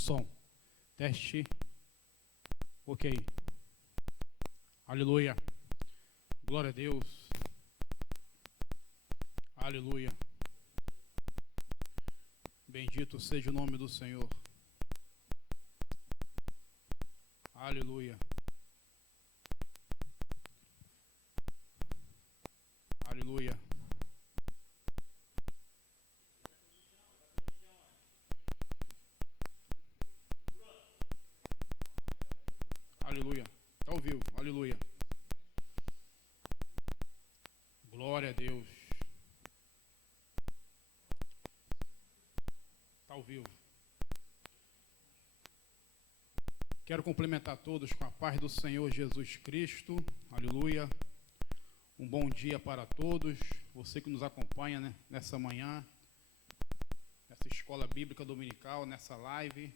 Som. Teste. Ok. Aleluia. Glória a Deus. Aleluia. Bendito seja o nome do Senhor. Aleluia. Aleluia. Aleluia. Está ao vivo. Aleluia. Glória a Deus. Está ao vivo. Quero cumprimentar todos com a paz do Senhor Jesus Cristo. Aleluia. Um bom dia para todos. Você que nos acompanha, né, nessa manhã, nessa escola bíblica dominical, nessa live.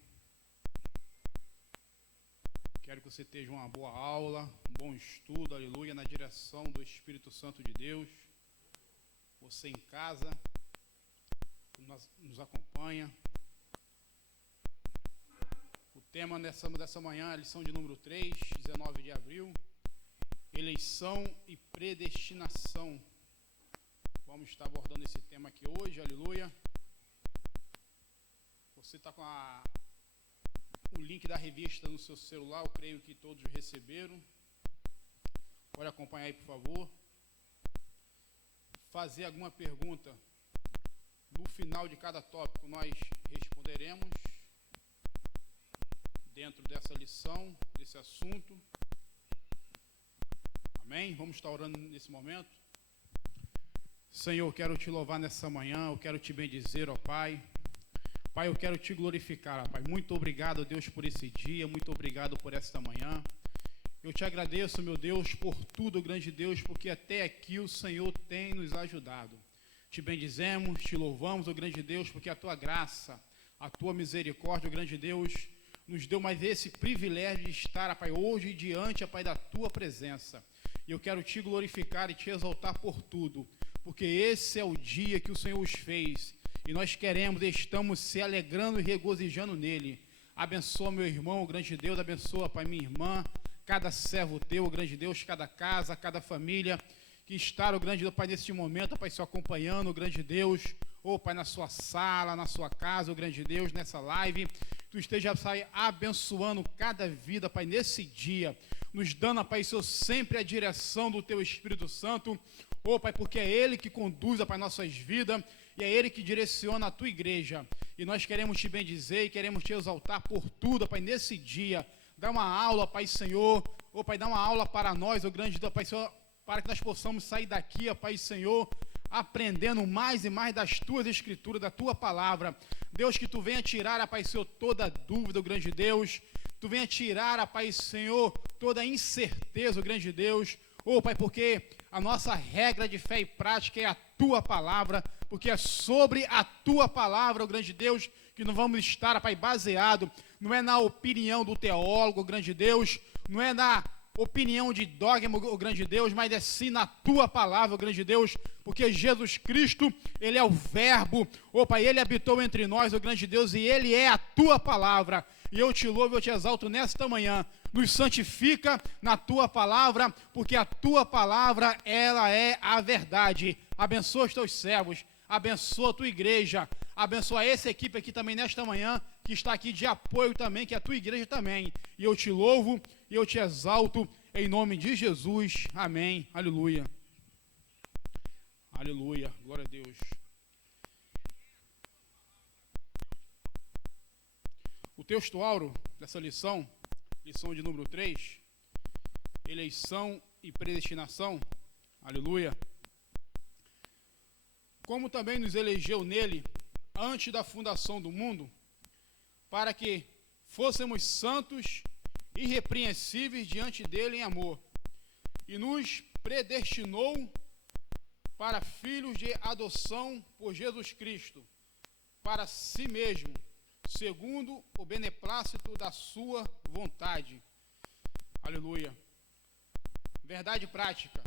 Quero que você tenha uma boa aula, um bom estudo, aleluia, na direção do Espírito Santo de Deus. Você em casa, que nos acompanha. O tema dessa manhã é a lição de número 3, 19 de abril. Eleição e predestinação. Vamos estar abordando esse tema aqui hoje, aleluia. Você está com o link da revista no seu celular, eu creio que todos receberam. Pode acompanhar aí, por favor. Fazer alguma pergunta no final de cada tópico, nós responderemos dentro dessa lição, desse assunto. Amém? Vamos estar orando nesse momento. Senhor, eu quero te louvar nessa manhã, eu quero te bendizer, ó Pai. Pai, eu quero te glorificar, Pai. Muito obrigado, Deus, por esse dia, muito obrigado por esta manhã. Eu te agradeço, meu Deus, por tudo, grande Deus, porque até aqui o Senhor tem nos ajudado. Te bendizemos, te louvamos, ó grande Deus, porque a tua graça, a tua misericórdia, ó grande Deus, nos deu mais esse privilégio de estar, Pai, hoje diante, Pai, da tua presença. E eu quero te glorificar e te exaltar por tudo, porque esse é o dia que o Senhor os fez, e nós queremos, estamos se alegrando e regozijando nele. Abençoa meu irmão, o grande Deus, abençoa, Pai, minha irmã, cada servo teu, o grande Deus, cada casa, cada família, que está, o grande Deus, Pai, neste momento, Pai, só acompanhando, o grande Deus, Pai, na sua sala, na sua casa, o grande Deus, nessa live, tu esteja, Pai, abençoando cada vida, Pai, nesse dia, nos dando, Pai, Senhor, sempre a direção do teu Espírito Santo, Pai, porque é Ele que conduz, Pai, nossas vidas, e é Ele que direciona a tua igreja, e nós queremos te bendizer e queremos te exaltar por tudo, Pai, nesse dia. Dá uma aula, Pai Senhor, Pai, dá uma aula para nós, o grande Deus, Pai Senhor, para que nós possamos sair daqui, Pai Senhor, aprendendo mais e mais das tuas escrituras, da tua palavra. Deus, que tu venha tirar, Pai Senhor, toda dúvida, o grande Deus, tu venha tirar, Pai Senhor, toda incerteza, o grande Deus, Pai, porque a nossa regra de fé e prática é a tua palavra, porque é sobre a tua palavra, o grande Deus, que não vamos estar, Pai, baseado, não é na opinião do teólogo, o grande Deus, não é na opinião de dogma, o grande Deus, mas é sim na tua palavra, o grande Deus, porque Jesus Cristo, Ele é o verbo, Pai, Ele habitou entre nós, o grande Deus, e Ele é a tua palavra, e eu te louvo e eu te exalto nesta manhã. Nos santifica na tua palavra, porque a tua palavra, ela é a verdade. Abençoa os teus servos, abençoa a tua igreja, abençoa essa equipe aqui também nesta manhã, que está aqui de apoio também, que é a tua igreja também. E eu te louvo e eu te exalto em nome de Jesus. Amém. Aleluia. Aleluia. Glória a Deus. O texto áureo dessa lição de número 3, eleição e predestinação, aleluia. Como também nos elegeu nele, antes da fundação do mundo, para que fôssemos santos e irrepreensíveis diante dele em amor, e nos predestinou para filhos de adoção por Jesus Cristo, para si mesmo, segundo o beneplácito da sua vontade. Aleluia. Verdade prática.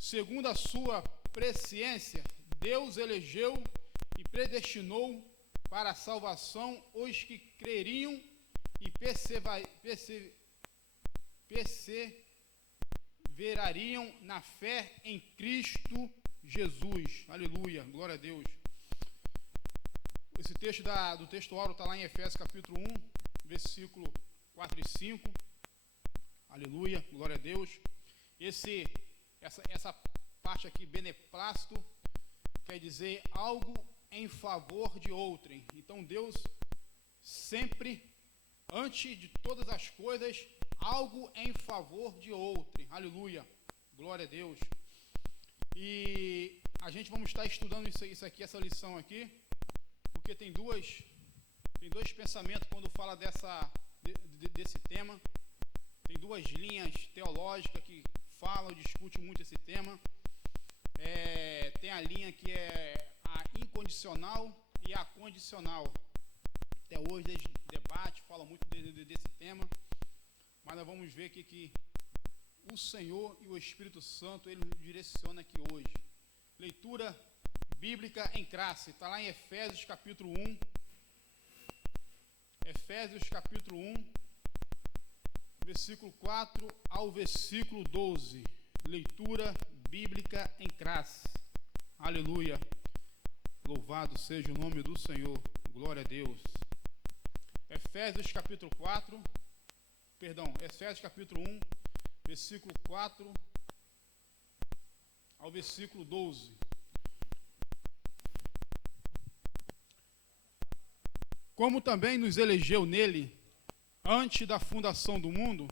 Segundo a sua presciência, Deus elegeu e predestinou para a salvação os que creriam e perseverariam na fé em Cristo Jesus. Aleluia, glória a Deus. Esse texto do texto áureo está lá em Efésios capítulo 1, versículo 4 e 5. Aleluia, glória a Deus. Essa parte aqui, beneplácito, quer dizer algo em favor de outrem. Então Deus sempre, antes de todas as coisas, algo em favor de outrem. Aleluia, glória a Deus. E a gente vamos estar estudando isso aqui, essa lição aqui, porque tem dois pensamentos quando fala desse tema. Tem duas linhas teológicas que falam, discutem muito esse tema. Tem a linha que é a incondicional e a condicional. Até hoje eles debatem, falam muito desse tema, mas nós vamos ver que o Senhor e o Espírito Santo, Ele nos direciona aqui hoje. Leitura bíblica em classe, está lá em Efésios capítulo 1. Efésios capítulo 1, versículo 4 ao versículo 12. Leitura bíblica em classe. Aleluia. Louvado seja o nome do Senhor. Glória a Deus. Efésios capítulo 1, versículo 4 ao versículo 12. Como também nos elegeu nele, antes da fundação do mundo,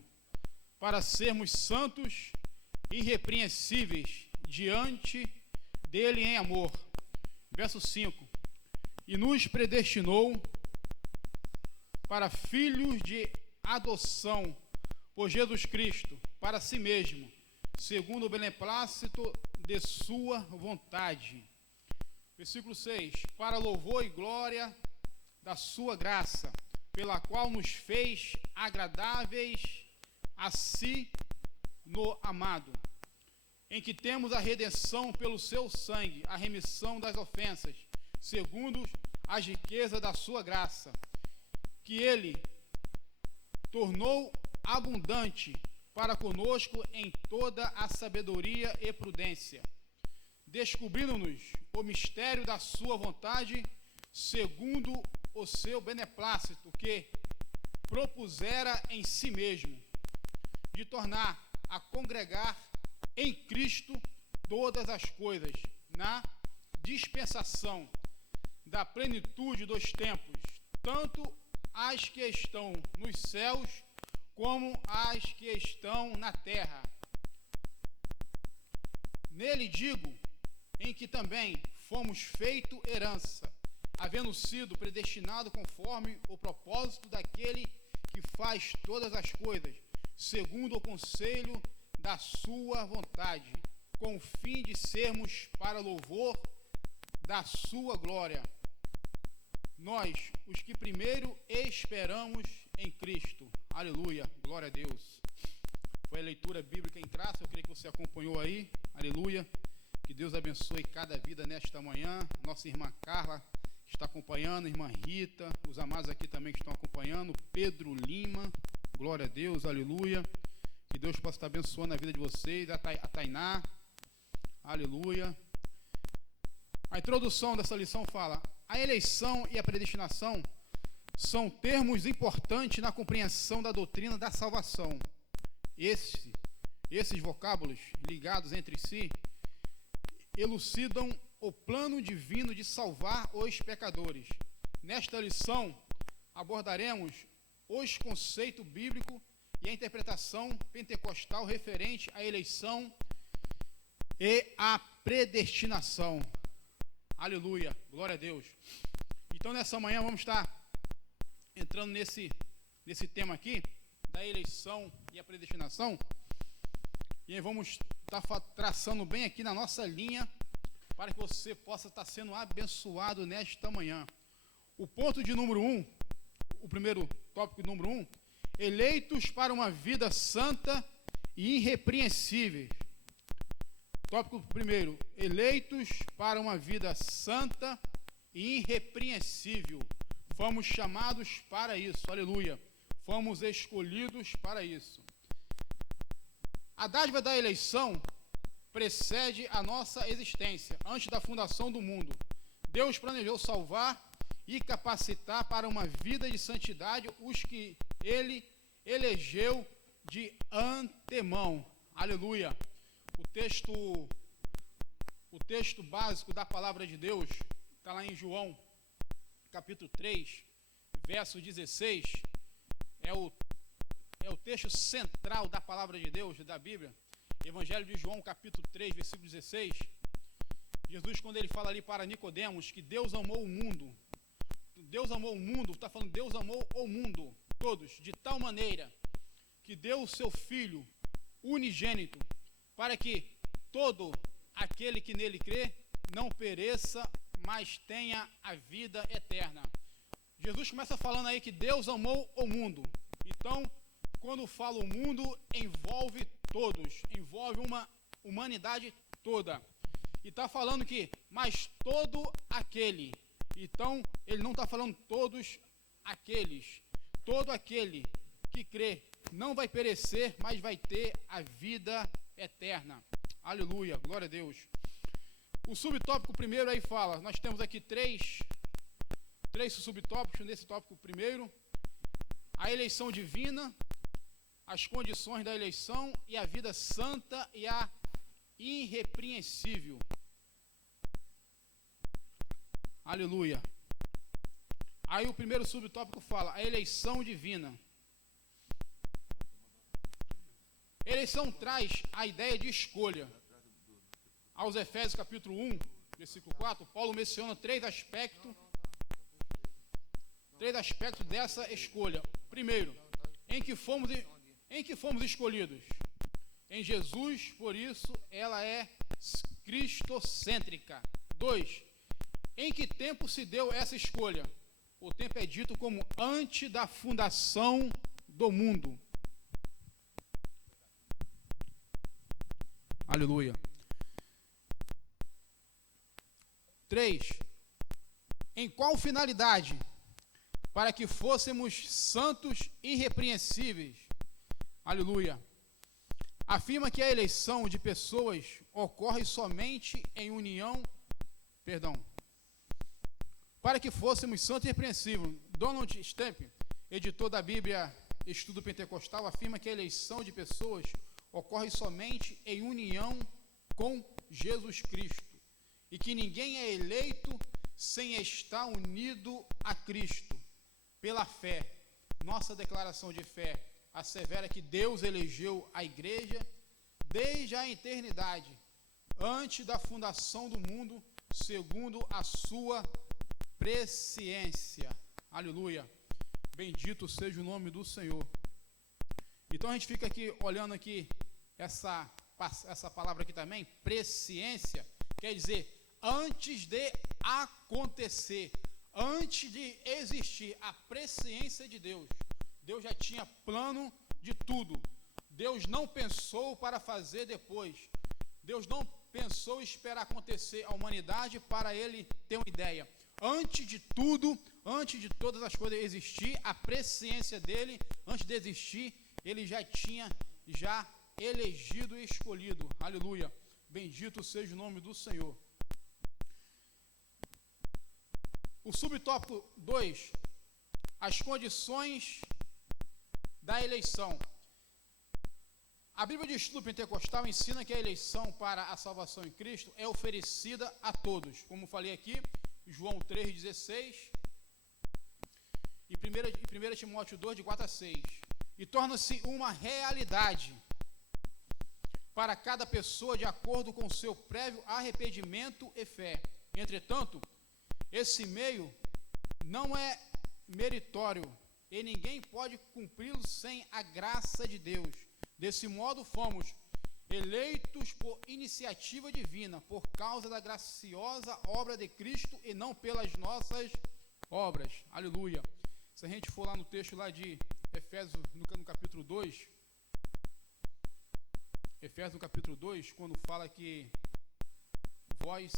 para sermos santos e irrepreensíveis diante dele em amor. Verso 5. E nos predestinou para filhos de adoção por Jesus Cristo, para si mesmo, segundo o beneplácito de sua vontade. Versículo 6. Para louvor e glória da sua graça, pela qual nos fez agradáveis a si no amado, em que temos a redenção pelo seu sangue, a remissão das ofensas, segundo as riquezas da sua graça, que ele tornou abundante para conosco em toda a sabedoria e prudência, descobrindo-nos o mistério da sua vontade, segundo o seu beneplácito, que propusera em si mesmo, de tornar a congregar em Cristo todas as coisas, na dispensação da plenitude dos tempos, tanto as que estão nos céus, como as que estão na terra. Nele digo, em que também fomos feito herança, havendo sido predestinado conforme o propósito daquele que faz todas as coisas, segundo o conselho da sua vontade, com o fim de sermos para louvor da sua glória. Nós, os que primeiro esperamos em Cristo. Aleluia, glória a Deus. Foi a leitura bíblica em traço, eu creio que você acompanhou aí. Aleluia. Que Deus abençoe cada vida nesta manhã. Nossa irmã Carla está acompanhando, irmã Rita, os amados aqui também que estão acompanhando, Pedro Lima, glória a Deus, aleluia. Que Deus possa estar abençoando a vida de vocês, a Tainá, aleluia. A introdução dessa lição fala: a eleição e a predestinação são termos importantes na compreensão da doutrina da salvação. Esses vocábulos ligados entre si elucidam o plano divino de salvar os pecadores. Nesta lição abordaremos os conceitos bíblicos e a interpretação pentecostal referente à eleição e à predestinação. Aleluia, glória a Deus. Então nessa manhã vamos estar entrando nesse tema aqui, da eleição e a predestinação, e aí vamos estar traçando bem aqui na nossa linha, para que você possa estar sendo abençoado nesta manhã. O ponto de número 1, o primeiro tópico número 1, eleitos para uma vida santa e irrepreensível. Tópico primeiro, eleitos para uma vida santa e irrepreensível. Fomos chamados para isso, aleluia. Fomos escolhidos para isso. A dádiva da eleição precede a nossa existência, antes da fundação do mundo. Deus planejou salvar e capacitar para uma vida de santidade os que Ele elegeu de antemão. Aleluia. O texto básico da palavra de Deus está lá em João, capítulo 3, verso 16. É o texto central da palavra de Deus, da Bíblia. Evangelho de João, capítulo 3, versículo 16. Jesus, quando ele fala ali para Nicodemos que Deus amou o mundo, está falando Deus amou o mundo, todos, de tal maneira que deu o seu Filho unigênito, para que todo aquele que nele crê não pereça, mas tenha a vida eterna. Jesus começa falando aí que Deus amou o mundo. Então, quando fala o mundo, envolve todos, envolve uma humanidade toda. E está falando que, mas todo aquele. Então, ele não está falando todos aqueles. Todo aquele que crê não vai perecer, mas vai ter a vida eterna. Aleluia, glória a Deus. O subtópico primeiro aí fala, nós temos aqui três subtópicos nesse tópico primeiro: a eleição divina, as condições da eleição e a vida santa e a irrepreensível. Aleluia. Aí o primeiro subtópico fala, a eleição divina. Eleição traz a ideia de escolha. Aos Efésios capítulo 1, versículo 4, Paulo menciona três aspectos dessa escolha. Primeiro, em que fomos escolhidos? Em Jesus, por isso ela é cristocêntrica. 2. Em que tempo se deu essa escolha? O tempo é dito como antes da fundação do mundo. Aleluia. 3. Em qual finalidade? Para que fôssemos santos e irrepreensíveis. Aleluia. Afirma que a eleição de pessoas ocorre somente em união, para que fôssemos santos e irrepreensíveis. Donald Stamp, editor da Bíblia Estudo Pentecostal, afirma que a eleição de pessoas ocorre somente em união com Jesus Cristo e que ninguém é eleito sem estar unido a Cristo pela fé. Nossa declaração de fé assevera que Deus elegeu a igreja desde a eternidade, antes da fundação do mundo, segundo a sua presciência. Aleluia. Bendito seja o nome do Senhor. Então a gente fica aqui olhando aqui essa palavra aqui também, presciência, quer dizer, antes de acontecer, antes de existir, a presciência de Deus. Deus já tinha plano de tudo. Deus não pensou para fazer depois. Deus não pensou esperar acontecer a humanidade para ele ter uma ideia. Antes de tudo, antes de todas as coisas existir, a presciência dele, antes de existir, ele já tinha elegido e escolhido. Aleluia. Bendito seja o nome do Senhor. O subtópico 2, as condições da eleição. A Bíblia de Estudo Pentecostal ensina que a eleição para a salvação em Cristo é oferecida a todos. Como falei aqui, João 3,16 e 1 Timóteo 2, de 4 a 6. E torna-se uma realidade para cada pessoa de acordo com o seu prévio arrependimento e fé. Entretanto, esse meio não é meritório e ninguém pode cumpri-lo sem a graça de Deus. Desse modo, fomos eleitos por iniciativa divina, por causa da graciosa obra de Cristo e não pelas nossas obras. Aleluia. Se a gente for lá no texto lá de Efésios, no capítulo 2, Efésios no capítulo 2, quando fala que vós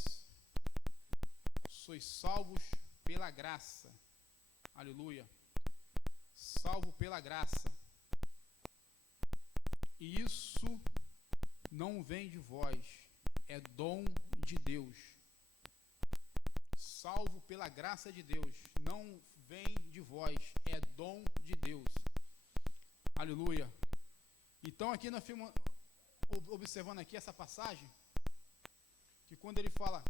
sois salvos pela graça. Aleluia. Salvo pela graça. E isso não vem de vós, é dom de Deus. Salvo pela graça de Deus, não vem de vós, é dom de Deus. Aleluia. Então aqui nós ficamos observando aqui essa passagem, que quando ele fala,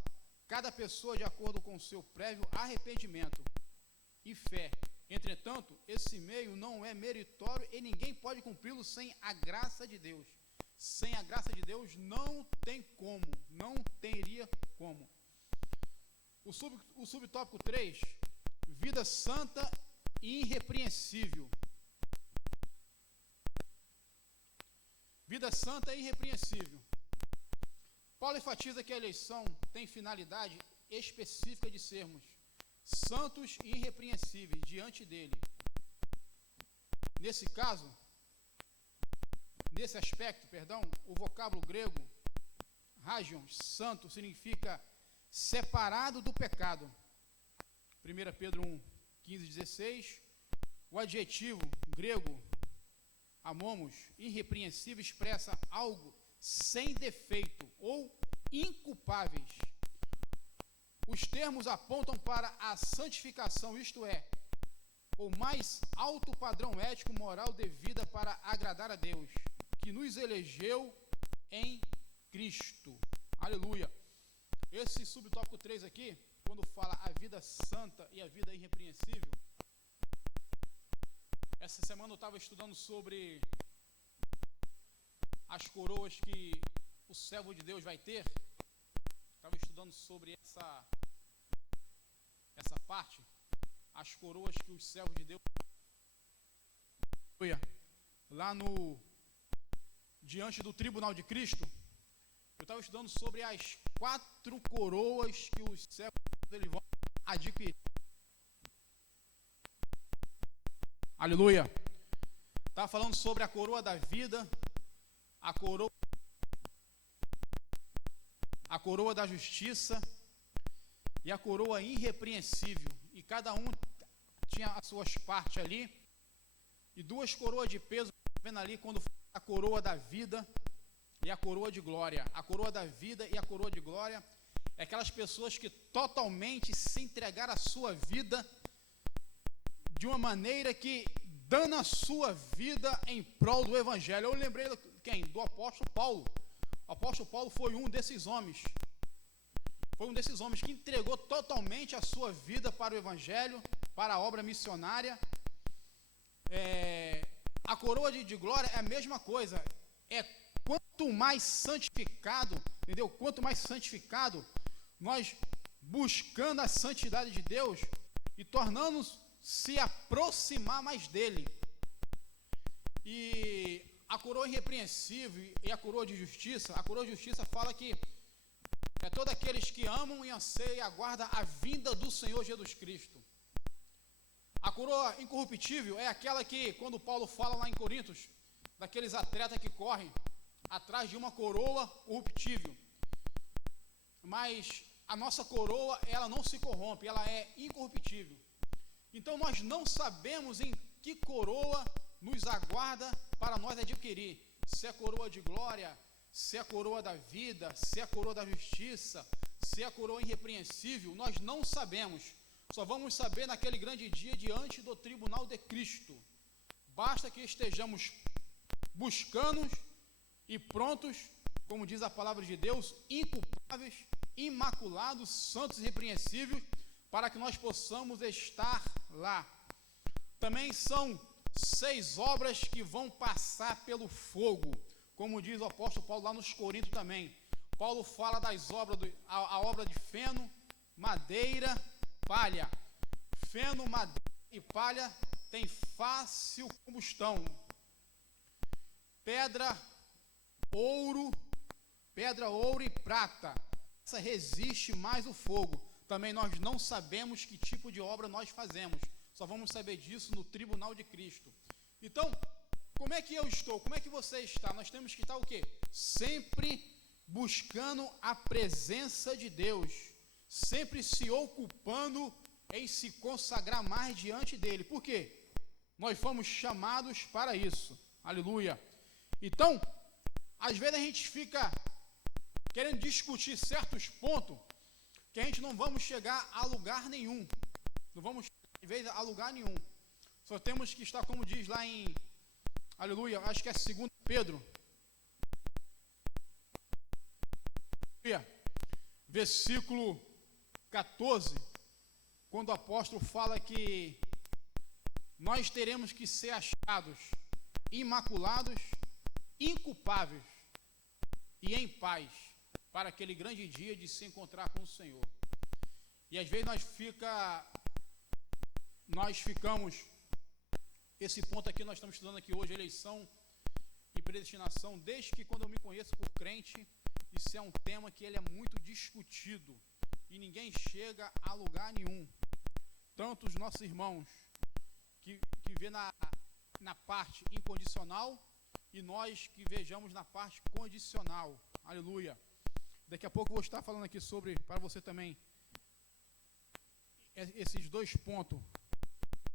cada pessoa de acordo com o seu prévio arrependimento e fé. Entretanto, esse meio não é meritório e ninguém pode cumpri-lo sem a graça de Deus. Sem a graça de Deus não tem como, não teria como. O subtópico 3, vida santa e irrepreensível. Vida santa e irrepreensível. Paulo enfatiza que a eleição tem finalidade específica de sermos santos e irrepreensíveis diante dele. Nesse caso, nesse aspecto, o vocábulo grego hagion, santo, significa separado do pecado. 1 Pedro 1, 15 e 16. O adjetivo grego amomos, irrepreensível, expressa algo sem defeito ou inculpáveis. Os termos apontam para a santificação, isto é, o mais alto padrão ético moral devida para agradar a Deus, que nos elegeu em Cristo. Aleluia. Esse subtópico 3 aqui, quando fala a vida santa e a vida irrepreensível, essa semana eu estava estudando sobre as coroas que o servo de Deus vai ter. Estava estudando sobre essa parte, as coroas que os servos de Deus, lá diante do tribunal de Cristo. Eu estava estudando sobre as 4 coroas que os servos de Deus vão adquirir. Aleluia. Estava falando sobre a coroa da vida, a coroa da justiça e a coroa irrepreensível. E cada um tinha as suas partes ali. E 2 coroas de peso, vendo ali quando a coroa da vida e a coroa de glória. A coroa da vida e a coroa de glória é aquelas pessoas que totalmente se entregaram a sua vida de uma maneira que dando a sua vida em prol do Evangelho. Eu lembrei do apóstolo Paulo. O apóstolo Paulo foi um desses homens. Foi um desses homens que entregou totalmente a sua vida para o Evangelho, para a obra missionária. A coroa de glória é a mesma coisa. É quanto mais santificado, entendeu? Quanto mais santificado, nós buscando a santidade de Deus e tornando-nos se aproximar mais dele. E a coroa irrepreensível e a coroa de justiça fala que é todos aqueles que amam e anseiam e aguardam a vinda do Senhor Jesus Cristo. A coroa incorruptível é aquela que, quando Paulo fala lá em Coríntios, daqueles atletas que correm atrás de uma coroa corruptível. Mas a nossa coroa, ela não se corrompe, ela é incorruptível. Então nós não sabemos em que coroa nos aguarda para nós adquirir. Se é a coroa de glória, se é a coroa da vida, se é a coroa da justiça, se é a coroa irrepreensível, nós não sabemos. Só vamos saber naquele grande dia diante do tribunal de Cristo. Basta que estejamos buscando e prontos, como diz a palavra de Deus, inculpáveis, imaculados, santos e irrepreensíveis, para que nós possamos estar lá. Também são 6 obras que vão passar pelo fogo, como diz o apóstolo Paulo lá nos Coríntios também. Paulo fala das obras, a obra de feno, madeira, palha. Feno, madeira e palha tem fácil combustão. Pedra, ouro e prata. Essa resiste mais o fogo. Também nós não sabemos que tipo de obra nós fazemos. Só vamos saber disso no tribunal de Cristo. Então, como é que eu estou? Como é que você está? Nós temos que estar o quê? Sempre buscando a presença de Deus. sempre se ocupando em se consagrar mais diante dele. Por quê? Nós fomos chamados para isso. Aleluia. Então, às vezes a gente fica querendo discutir certos pontos que a gente não vamos chegar a lugar nenhum. Não vamos, em vez a lugar nenhum. Só temos que estar, como diz lá em, aleluia, acho que é 2 Pedro, versículo 14, quando o apóstolo fala que nós teremos que ser achados imaculados, inculpáveis e em paz para aquele grande dia de se encontrar com o Senhor. E às vezes nós ficamos, esse ponto aqui nós estamos estudando aqui hoje, eleição e predestinação, desde que quando eu me conheço por crente, isso é um tema que ele é muito discutido e ninguém chega a lugar nenhum. Tanto os nossos irmãos que vê na parte incondicional e nós que vejamos na parte condicional. Aleluia. Daqui a pouco eu vou estar falando aqui sobre, para você também, esses dois pontos,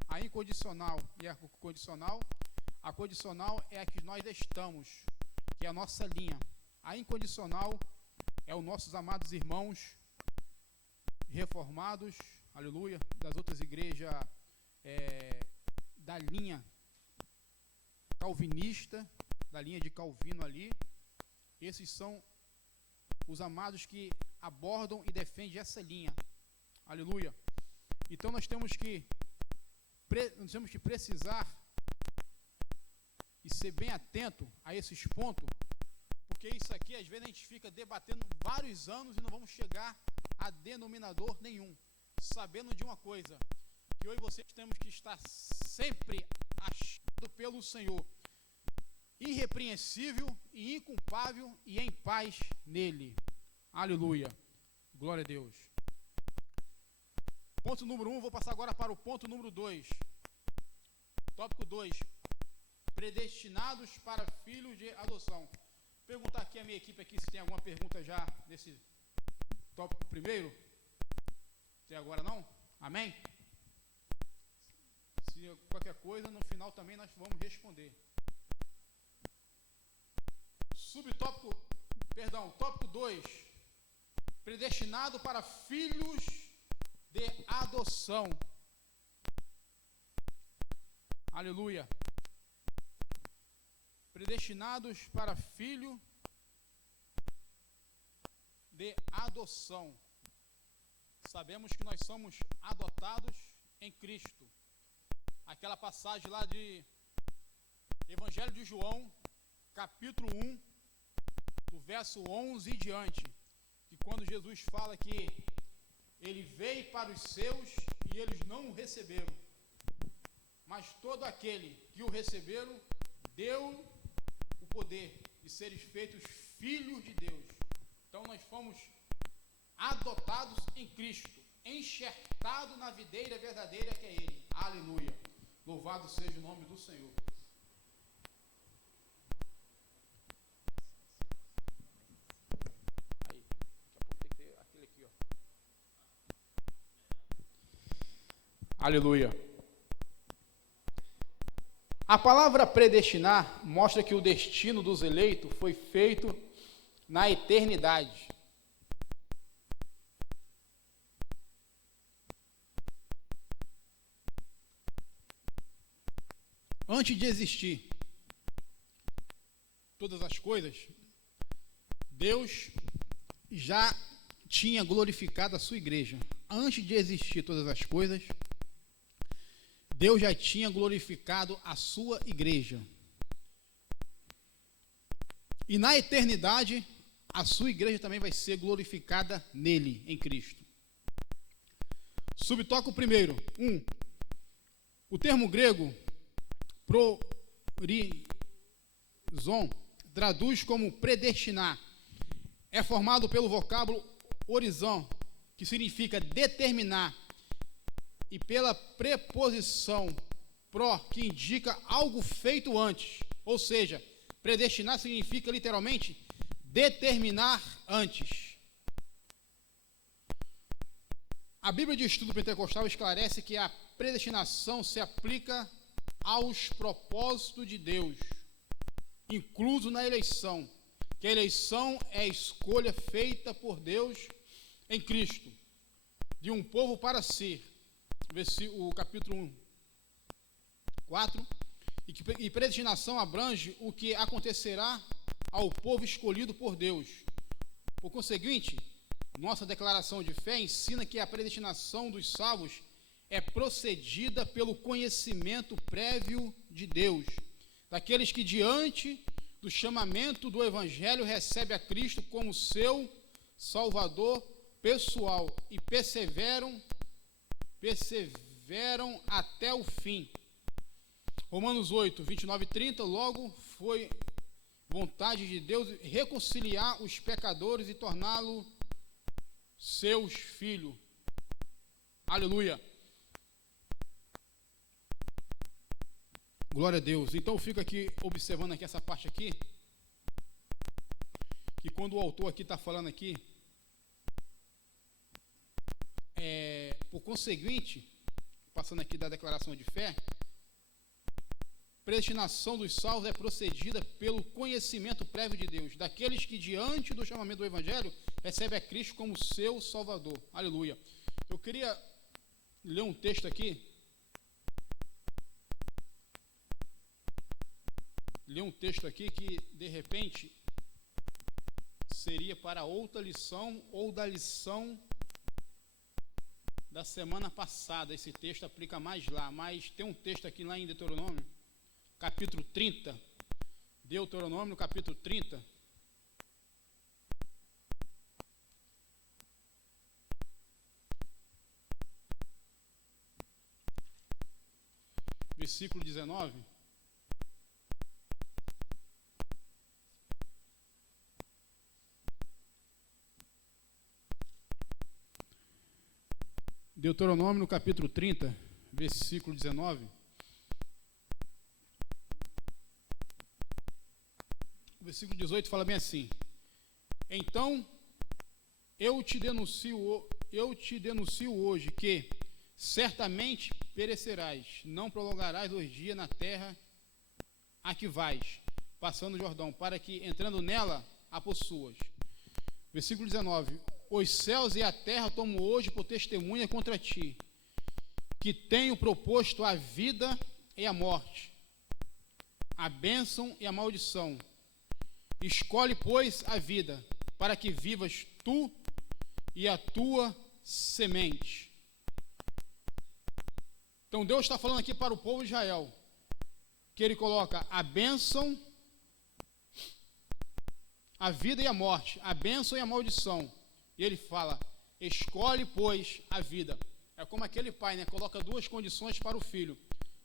a incondicional e a condicional. A condicional é a que nós estamos, que é a nossa linha. A incondicional é os nossos amados irmãos reformados, aleluia, das outras igrejas da linha calvinista, da linha de Calvino ali. Esses são os amados que abordam e defendem essa linha, aleluia. Então nós temos que precisar e ser bem atento a esses pontos, porque isso aqui às vezes a gente fica debatendo vários anos e não vamos chegar a denominador nenhum, sabendo de uma coisa, que eu e vocês temos que estar sempre achado pelo Senhor, irrepreensível e inculpável e em paz nele. Aleluia. Glória a Deus. Ponto número 1, vou passar agora para o ponto número 2. Tópico 2. Predestinados para filhos de adoção. Perguntar aqui a minha equipe aqui se tem alguma pergunta já nesse tópico primeiro. Até agora não? Amém? Se qualquer coisa, no final também nós vamos responder. Tópico 2. Predestinado para filhos de adoção. Aleluia. Predestinados para filho de adoção. Sabemos que nós somos adotados em Cristo. Aquela passagem lá de Evangelho de João, capítulo 1, do verso 11 e diante, que quando Jesus fala que ele veio para os seus e eles não o receberam, mas todo aquele que o receberam, deu o poder de serem feitos filhos de Deus. Então nós fomos adotados em Cristo, enxertados na videira verdadeira que é Ele. Aleluia. Louvado seja o nome do Senhor. Aí, daqui a pouco tem que ter aquele aqui, ó. Aleluia. A palavra predestinar mostra que o destino dos eleitos foi feito na eternidade. Antes de existir todas as coisas, Deus já tinha glorificado a sua igreja. Antes de existir todas as coisas, Deus já tinha glorificado a sua igreja. E na eternidade, a sua igreja também vai ser glorificada nele, em Cristo. Subtópico primeiro. 1. O termo grego prorizon traduz como predestinar. É formado pelo vocábulo horizon, que significa determinar, e pela preposição pro, que indica algo feito antes. Ou seja, predestinar significa literalmente determinar antes. A Bíblia de Estudo Pentecostal esclarece que a predestinação se aplica aos propósitos de Deus, incluso na eleição, que a eleição é a escolha feita por Deus em Cristo, de um povo para si, o capítulo 1, 4, e predestinação abrange o que acontecerá ao povo escolhido por Deus. Por conseguinte, nossa declaração de fé ensina que a predestinação dos salvos é procedida pelo conhecimento prévio de Deus, daqueles que diante do chamamento do Evangelho recebem a Cristo como seu Salvador pessoal e perseveram até o fim. Romanos 8, 29 e 30, logo foi vontade de Deus reconciliar os pecadores e torná-los seus filhos. Aleluia. Glória a Deus. Então eu fico aqui observando aqui essa parte aqui, que quando o autor aqui está falando aqui, por conseguinte, passando aqui da declaração de fé, predestinação dos salvos é procedida pelo conhecimento prévio de Deus, daqueles que diante do chamamento do Evangelho recebem a Cristo como seu Salvador. Aleluia. Eu queria ler um texto aqui, que de repente seria para outra lição ou da lição da semana passada. Esse texto aplica mais lá, mas tem um texto aqui lá em Deuteronômio, capítulo 30, Deuteronômio, capítulo 30, versículo 19. Deuteronômio, no capítulo 30, versículo 19. O versículo 18 fala bem assim: então eu te denuncio hoje que certamente perecerás, não prolongarás os dias na terra a que vais, passando o Jordão, para que, entrando nela, a possuas. Versículo 19: os céus e a terra tomo hoje por testemunha contra ti, que tenho proposto a vida e a morte, a bênção e a maldição. Escolhe, pois, a vida, para que vivas tu e a tua semente. Então Deus está falando aqui para o povo de Israel, que ele coloca a bênção, a vida e a morte, a bênção e a maldição. E ele fala: escolhe, pois, a vida. É como aquele pai, né? Coloca duas condições para o filho.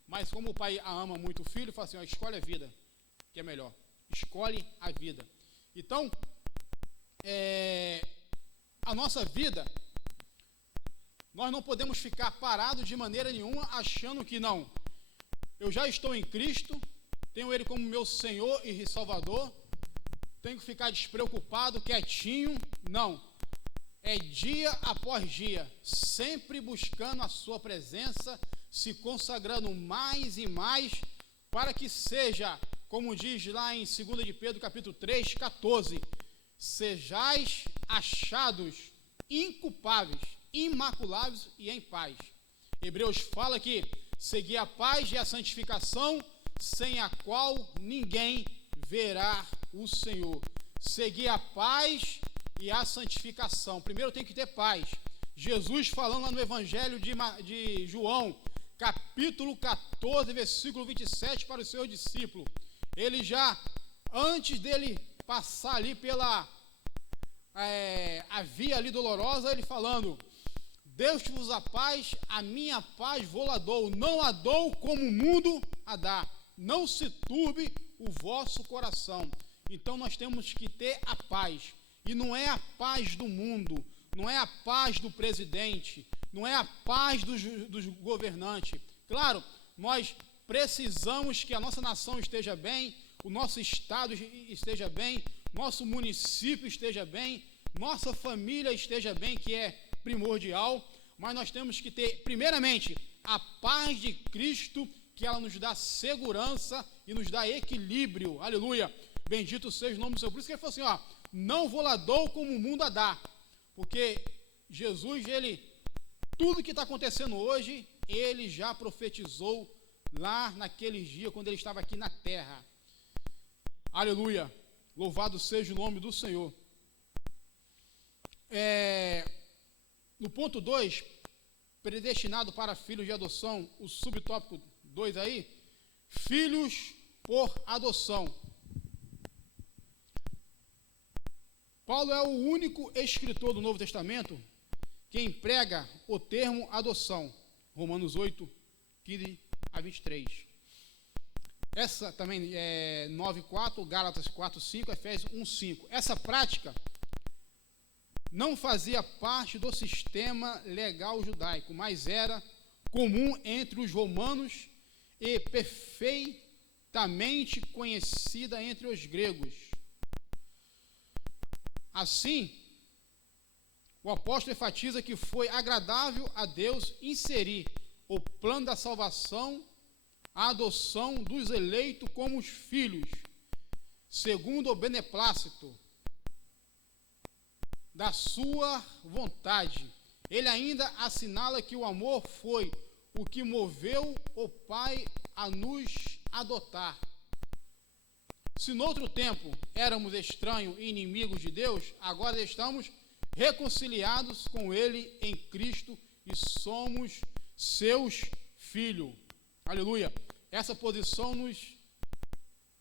Mas como o pai ama muito o filho, fala assim: ó, escolhe a vida, que é melhor. Escolhe a vida. Então, a nossa vida, nós não podemos ficar parados de maneira nenhuma, achando que não, eu já estou em Cristo, tenho Ele como meu Senhor e Salvador, tenho que ficar despreocupado, quietinho. Não. É dia após dia, sempre buscando a sua presença, se consagrando mais e mais, para que seja, como diz lá em 2 de Pedro, capítulo 3, 14, sejais achados inculpáveis, imaculáveis e em paz. Hebreus fala que seguir a paz e a santificação, sem a qual ninguém verá o Senhor. Seguir a paz e a santificação. Primeiro tem que ter paz. Jesus falando lá no Evangelho de João, capítulo 14, versículo 27, para os seus discípulos. Ele já, antes dele passar ali pela a via ali dolorosa, ele falando: Deus-vos a paz, a minha paz vou lá dou, não a dou como o mundo a dá. Não se turbe o vosso coração. Então nós temos que ter a paz. E não é a paz do mundo, não é a paz do presidente, não é a paz dos governantes. Claro, nós precisamos que a nossa nação esteja bem, o nosso estado esteja bem, nosso município esteja bem, nossa família esteja bem, que é primordial, mas nós temos que ter, primeiramente, a paz de Cristo, que ela nos dá segurança e nos dá equilíbrio. Aleluia. Bendito seja o nome do Senhor. Por isso que ele falou assim, ó, não vou lá dou como o mundo a dá. Porque Jesus, tudo que está acontecendo hoje, ele já profetizou lá naqueles dias, quando ele estava aqui na terra. Aleluia. Louvado seja o nome do Senhor. No ponto 2, predestinado para filhos de adoção, o subtópico 2 aí, filhos por adoção. Paulo é o único escritor do Novo Testamento que emprega o termo adoção. Romanos 8, 15 a 23. Essa também é 9:4, Gálatas 4:5, Efésios 1:5. Essa prática não fazia parte do sistema legal judaico, mas era comum entre os romanos e perfeitamente conhecida entre os gregos. Assim, o apóstolo enfatiza que foi agradável a Deus inserir o plano da salvação, a adoção dos eleitos como os filhos, segundo o beneplácito da sua vontade. Ele ainda assinala que o amor foi o que moveu o Pai a nos adotar. Se no outro tempo éramos estranhos e inimigos de Deus, agora estamos reconciliados com Ele em Cristo e somos seus filhos. Aleluia. Essa posição nos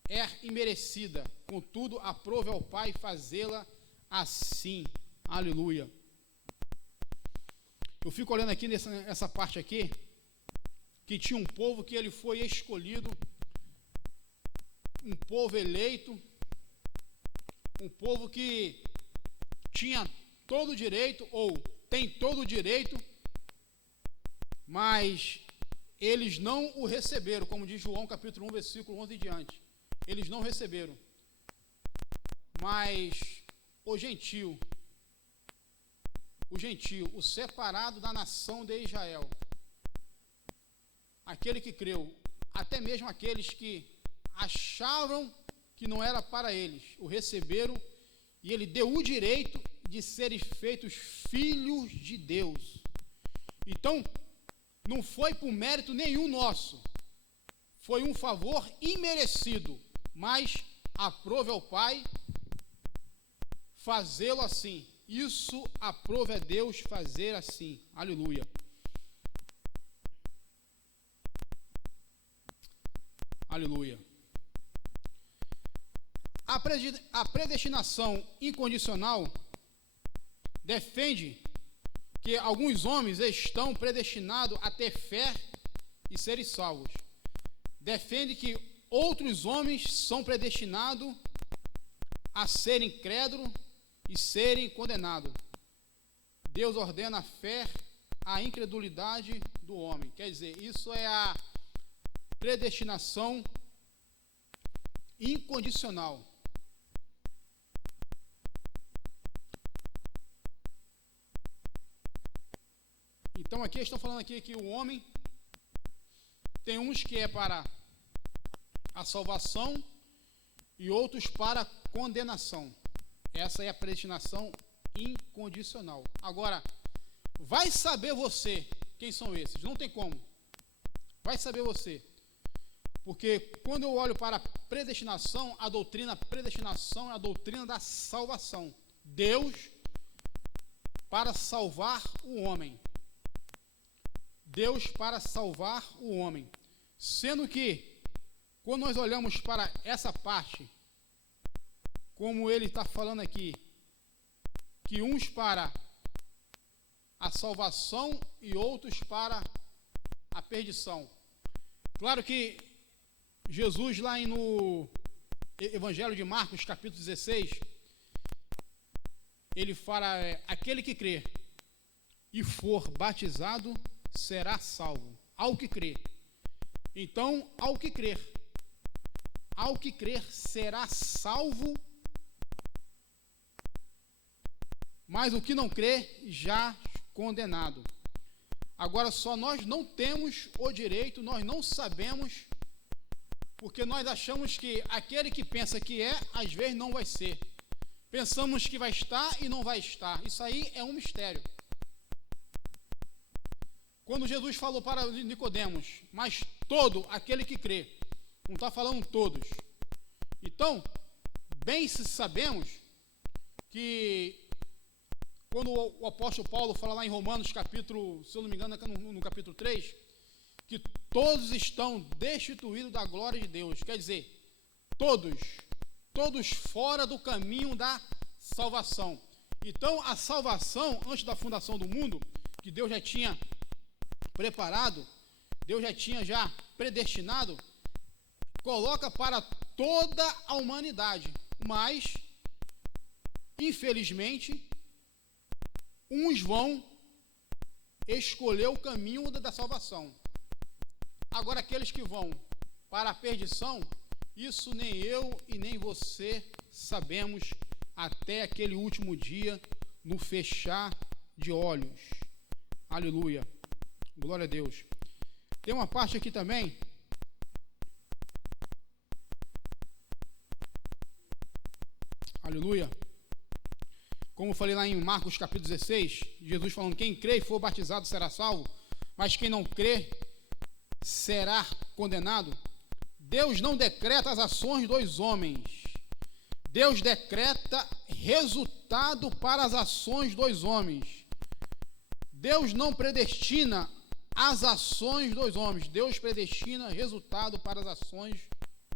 é imerecida, contudo, aprove ao Pai fazê-la assim. Aleluia. Eu fico olhando aqui nessa parte aqui, que tinha um povo que ele foi escolhido, um povo eleito, um povo que tinha todo o direito, ou tem todo o direito, mas eles não o receberam, como diz João capítulo 1, versículo 11 em diante. Eles não receberam. Mas o gentio, o separado da nação de Israel, aquele que creu, até mesmo aqueles que achavam que não era para eles, o receberam, e ele deu o direito de serem feitos filhos de Deus. Então, não foi por mérito nenhum nosso, foi um favor imerecido, mas aprove ao Pai fazê-lo assim. Isso aprove a Deus fazer assim. Aleluia. Aleluia. A predestinação incondicional defende que alguns homens estão predestinados a ter fé e serem salvos. Defende que outros homens são predestinados a serem incrédulos e serem condenados. Deus ordena a fé, a incredulidade do homem. Quer dizer, isso é a predestinação incondicional. Então aqui estão falando aqui que o homem tem uns que é para a salvação e outros para a condenação. Essa é a predestinação incondicional. Agora, vai saber você quem são esses? Não tem como. Vai saber você. Porque quando eu olho para a predestinação, a doutrina predestinação é a doutrina da salvação. Deus para salvar o homem. Deus para salvar o homem. Sendo que, quando nós olhamos para essa parte, como ele está falando aqui, que uns para a salvação e outros para a perdição. Claro que Jesus, lá no Evangelho de Marcos, capítulo 16, ele fala, aquele que crer e for batizado será salvo, ao que crer. Então, ao que crer será salvo, mas o que não crer já condenado. Agora, só nós não temos o direito, nós não sabemos, porque nós achamos que aquele que pensa que é, às vezes não vai ser. Pensamos que vai estar e não vai estar. Isso aí é um mistério. Quando Jesus falou para Nicodemos, mas todo aquele que crê, não está falando todos. Então, bem se sabemos que quando o apóstolo Paulo fala lá em Romanos capítulo, se eu não me engano, no capítulo 3, que todos estão destituídos da glória de Deus, quer dizer, todos fora do caminho da salvação. Então, a salvação, antes da fundação do mundo, que Deus já tinha preparado, Deus já tinha predestinado, coloca para toda a humanidade, mas, infelizmente, uns vão escolher o caminho da salvação. Agora, aqueles que vão para a perdição, isso nem eu e nem você sabemos até aquele último dia, no fechar de olhos. Aleluia. Glória a Deus. Tem uma parte aqui também. Aleluia. Como eu falei lá em Marcos capítulo 16, Jesus falando, quem crê e for batizado será salvo, mas quem não crê será condenado. Deus não decreta as ações dos homens. Deus decreta resultado para as ações dos homens. Deus não predestina as ações dos homens. Deus predestina resultado para as ações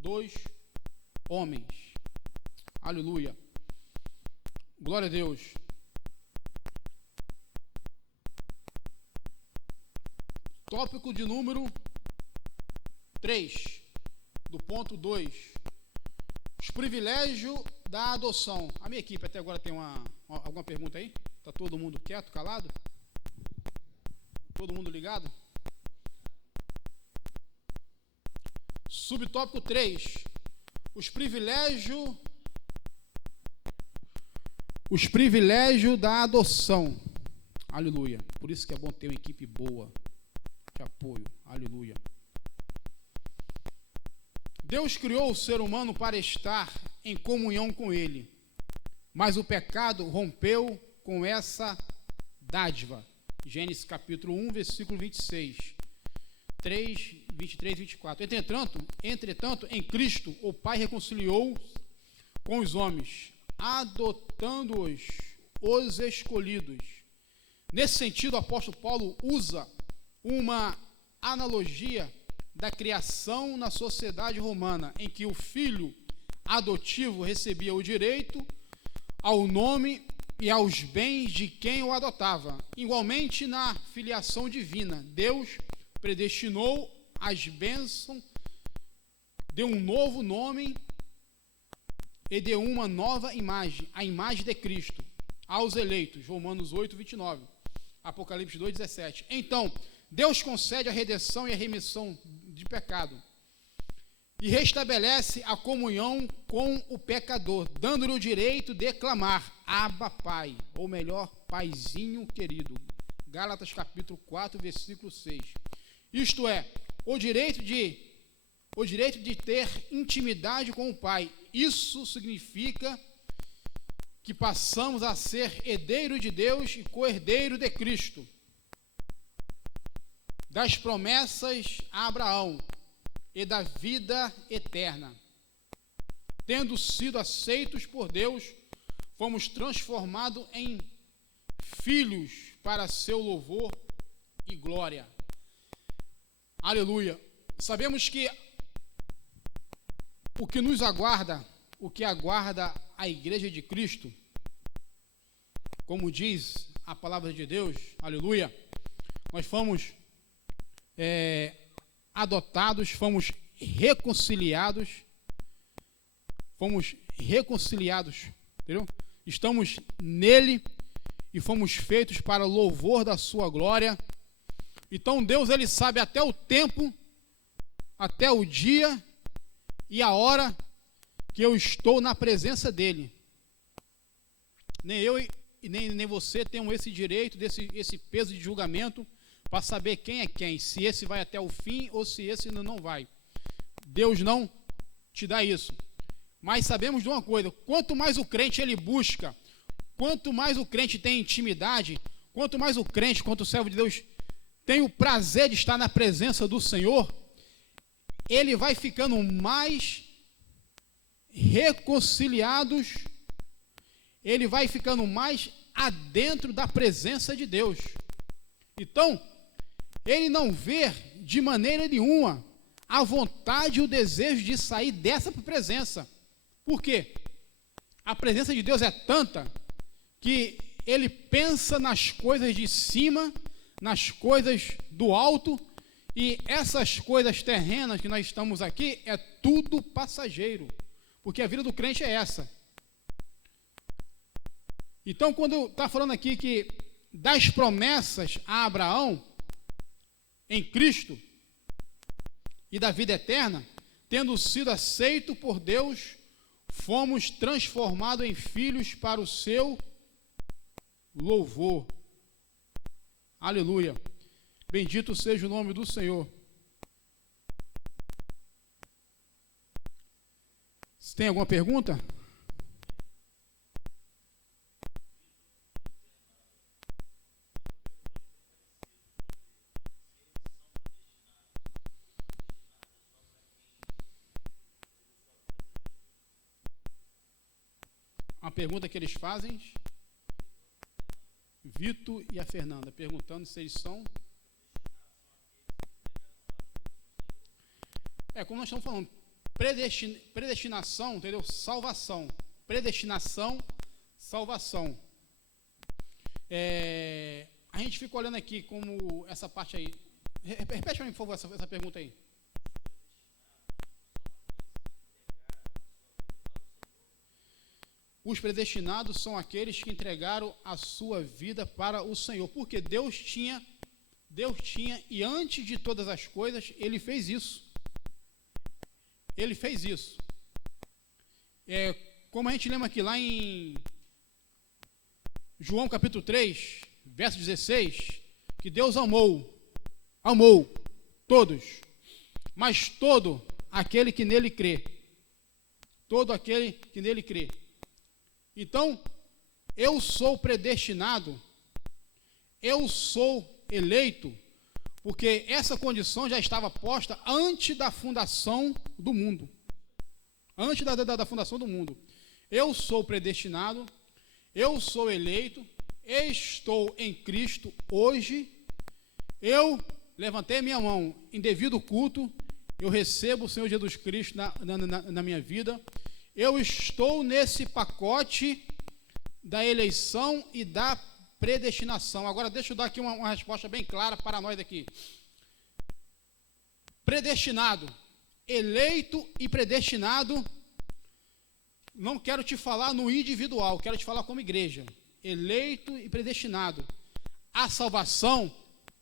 dos homens. Aleluia. Glória a Deus. Tópico de número 3, do ponto 2. Os privilégios da adoção. A minha equipe até agora tem alguma pergunta aí? Está todo mundo quieto, calado? Todo mundo ligado? Subtópico 3. Os privilégios da adoção. Aleluia. Por isso que é bom ter uma equipe boa de apoio. Aleluia. Deus criou o ser humano para estar em comunhão com Ele, mas o pecado rompeu com essa dádiva. Gênesis capítulo 1, versículo 26, 3, 23 e 24. Entretanto, em Cristo, o Pai reconciliou com os homens, adotando-os, os escolhidos. Nesse sentido, o apóstolo Paulo usa uma analogia da criação na sociedade romana, em que o filho adotivo recebia o direito ao nome e aos bens de quem o adotava. Igualmente, na filiação divina, Deus predestinou as bênçãos, deu um novo nome e deu uma nova imagem, a imagem de Cristo, aos eleitos. Romanos 8, 29, Apocalipse 2, 17. Então, Deus concede a redenção e a remissão de pecado e restabelece a comunhão com o pecador, dando-lhe o direito de clamar, Abba Pai, ou melhor, Paizinho querido. Gálatas capítulo 4, versículo 6. Isto é, o direito de ter intimidade com o Pai. Isso significa que passamos a ser herdeiro de Deus e co-herdeiro de Cristo, das promessas a Abraão e da vida eterna. Tendo sido aceitos por Deus, fomos transformados em filhos para seu louvor e glória. Aleluia. Sabemos que o que nos aguarda, o que aguarda a Igreja de Cristo, como diz a palavra de Deus, aleluia, nós fomos adotados, fomos reconciliados, entendeu? Estamos nele e fomos feitos para louvor da sua glória. Então Deus, ele sabe até o tempo, até o dia e a hora que eu estou na presença dele. Nem eu e nem você temos esse direito, esse peso de julgamento para saber quem é quem, se esse vai até o fim ou se esse não vai. Deus não te dá isso. Mas sabemos de uma coisa, quanto mais o crente ele busca, quanto mais o crente tem intimidade, quanto mais o crente, quanto o servo de Deus tem o prazer de estar na presença do Senhor, ele vai ficando mais reconciliados, ele vai ficando mais adentro da presença de Deus. Então, ele não vê de maneira nenhuma a vontade e o desejo de sair dessa presença. Por quê? A presença de Deus é tanta que ele pensa nas coisas de cima, nas coisas do alto, e essas coisas terrenas que nós estamos aqui é tudo passageiro, porque a vida do crente é essa. Então, quando está falando aqui que das promessas a Abraão em Cristo e da vida eterna, tendo sido aceito por Deus, fomos transformados em filhos para o seu louvor. Aleluia. Bendito seja o nome do Senhor. Se tem alguma pergunta? Uma pergunta que eles fazem, Vitor e a Fernanda, perguntando se eles são... como nós estamos falando, predestinação, entendeu? Salvação. Predestinação, salvação. A gente fica olhando aqui como essa parte aí. Repete para mim, por favor, essa pergunta aí. Os predestinados são aqueles que entregaram a sua vida para o Senhor. Porque Deus tinha, e antes de todas as coisas, Ele fez isso. Ele fez isso. Como a gente lembra aqui lá em João capítulo 3, verso 16, que Deus amou todos, mas todo aquele que nele crê. Todo aquele que nele crê. Então, eu sou predestinado, eu sou eleito, porque essa condição já estava posta antes da fundação do mundo. Antes da fundação do mundo. Eu sou predestinado, eu sou eleito, estou em Cristo hoje, eu levantei minha mão em devido culto, eu recebo o Senhor Jesus Cristo na minha vida, eu estou nesse pacote da eleição e da predestinação. Agora, deixa eu dar aqui uma resposta bem clara para nós aqui. Predestinado, eleito e predestinado, não quero te falar no individual, quero te falar como igreja. Eleito e predestinado. A salvação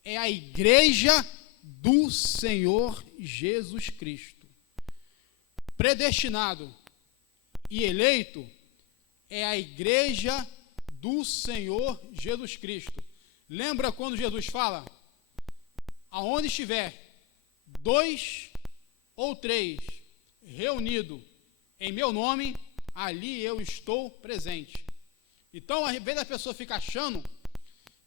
é a igreja do Senhor Jesus Cristo. Predestinado e eleito é a igreja do Senhor Jesus Cristo. Lembra quando Jesus fala? Aonde estiver 2 ou 3 reunidos em meu nome, ali eu estou presente. Então, às vezes a pessoa fica achando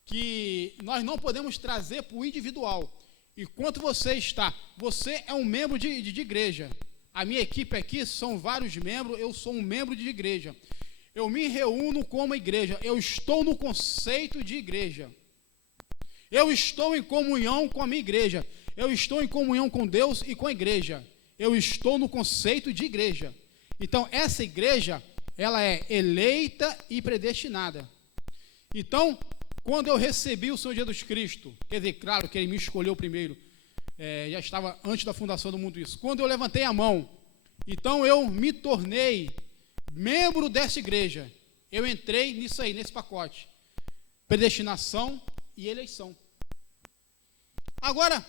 que nós não podemos trazer para o individual. Enquanto você é um membro de igreja. A minha equipe aqui são vários membros, eu sou um membro de igreja. Eu me reúno como igreja, eu estou no conceito de igreja. Eu estou em comunhão com a minha igreja. Eu estou em comunhão com Deus e com a igreja. Eu estou no conceito de igreja. Então, essa igreja, ela é eleita e predestinada. Então, quando eu recebi o Senhor Jesus Cristo, quer dizer, claro que Ele me escolheu primeiro, já estava antes da fundação do mundo isso. Quando eu levantei a mão, então eu me tornei membro dessa igreja. Eu entrei nisso aí, nesse pacote. Predestinação e eleição. Agora,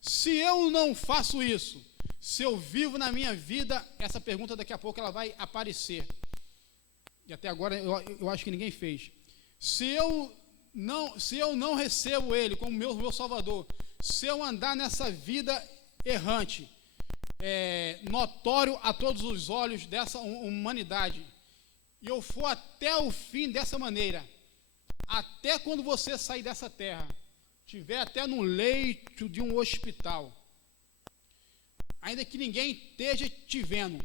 se eu não faço isso, se eu vivo na minha vida, essa pergunta daqui a pouco ela vai aparecer. E até agora eu acho que ninguém fez. Se eu se eu não recebo Ele como meu Salvador, se eu andar nessa vida errante, notório a todos os olhos dessa humanidade, e eu for até o fim dessa maneira, até quando você sair dessa terra, estiver até no leito de um hospital, ainda que ninguém esteja te vendo,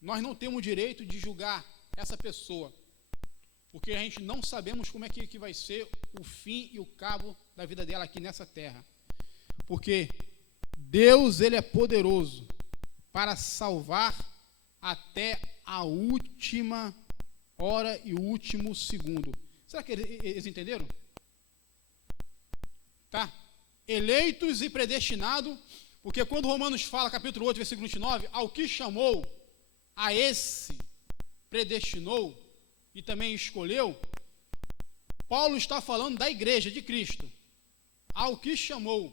nós não temos o direito de julgar essa pessoa, porque a gente não sabemos como é que vai ser o fim e o cabo da vida dela aqui nessa terra. Porque Deus, Ele é poderoso para salvar até a última hora e o último segundo. Será que eles entenderam? Tá? Eleitos e predestinados, porque quando Romanos fala, capítulo 8, versículo 29, ao que chamou, a esse predestinou e também escolheu, Paulo está falando da igreja de Cristo, ao que chamou.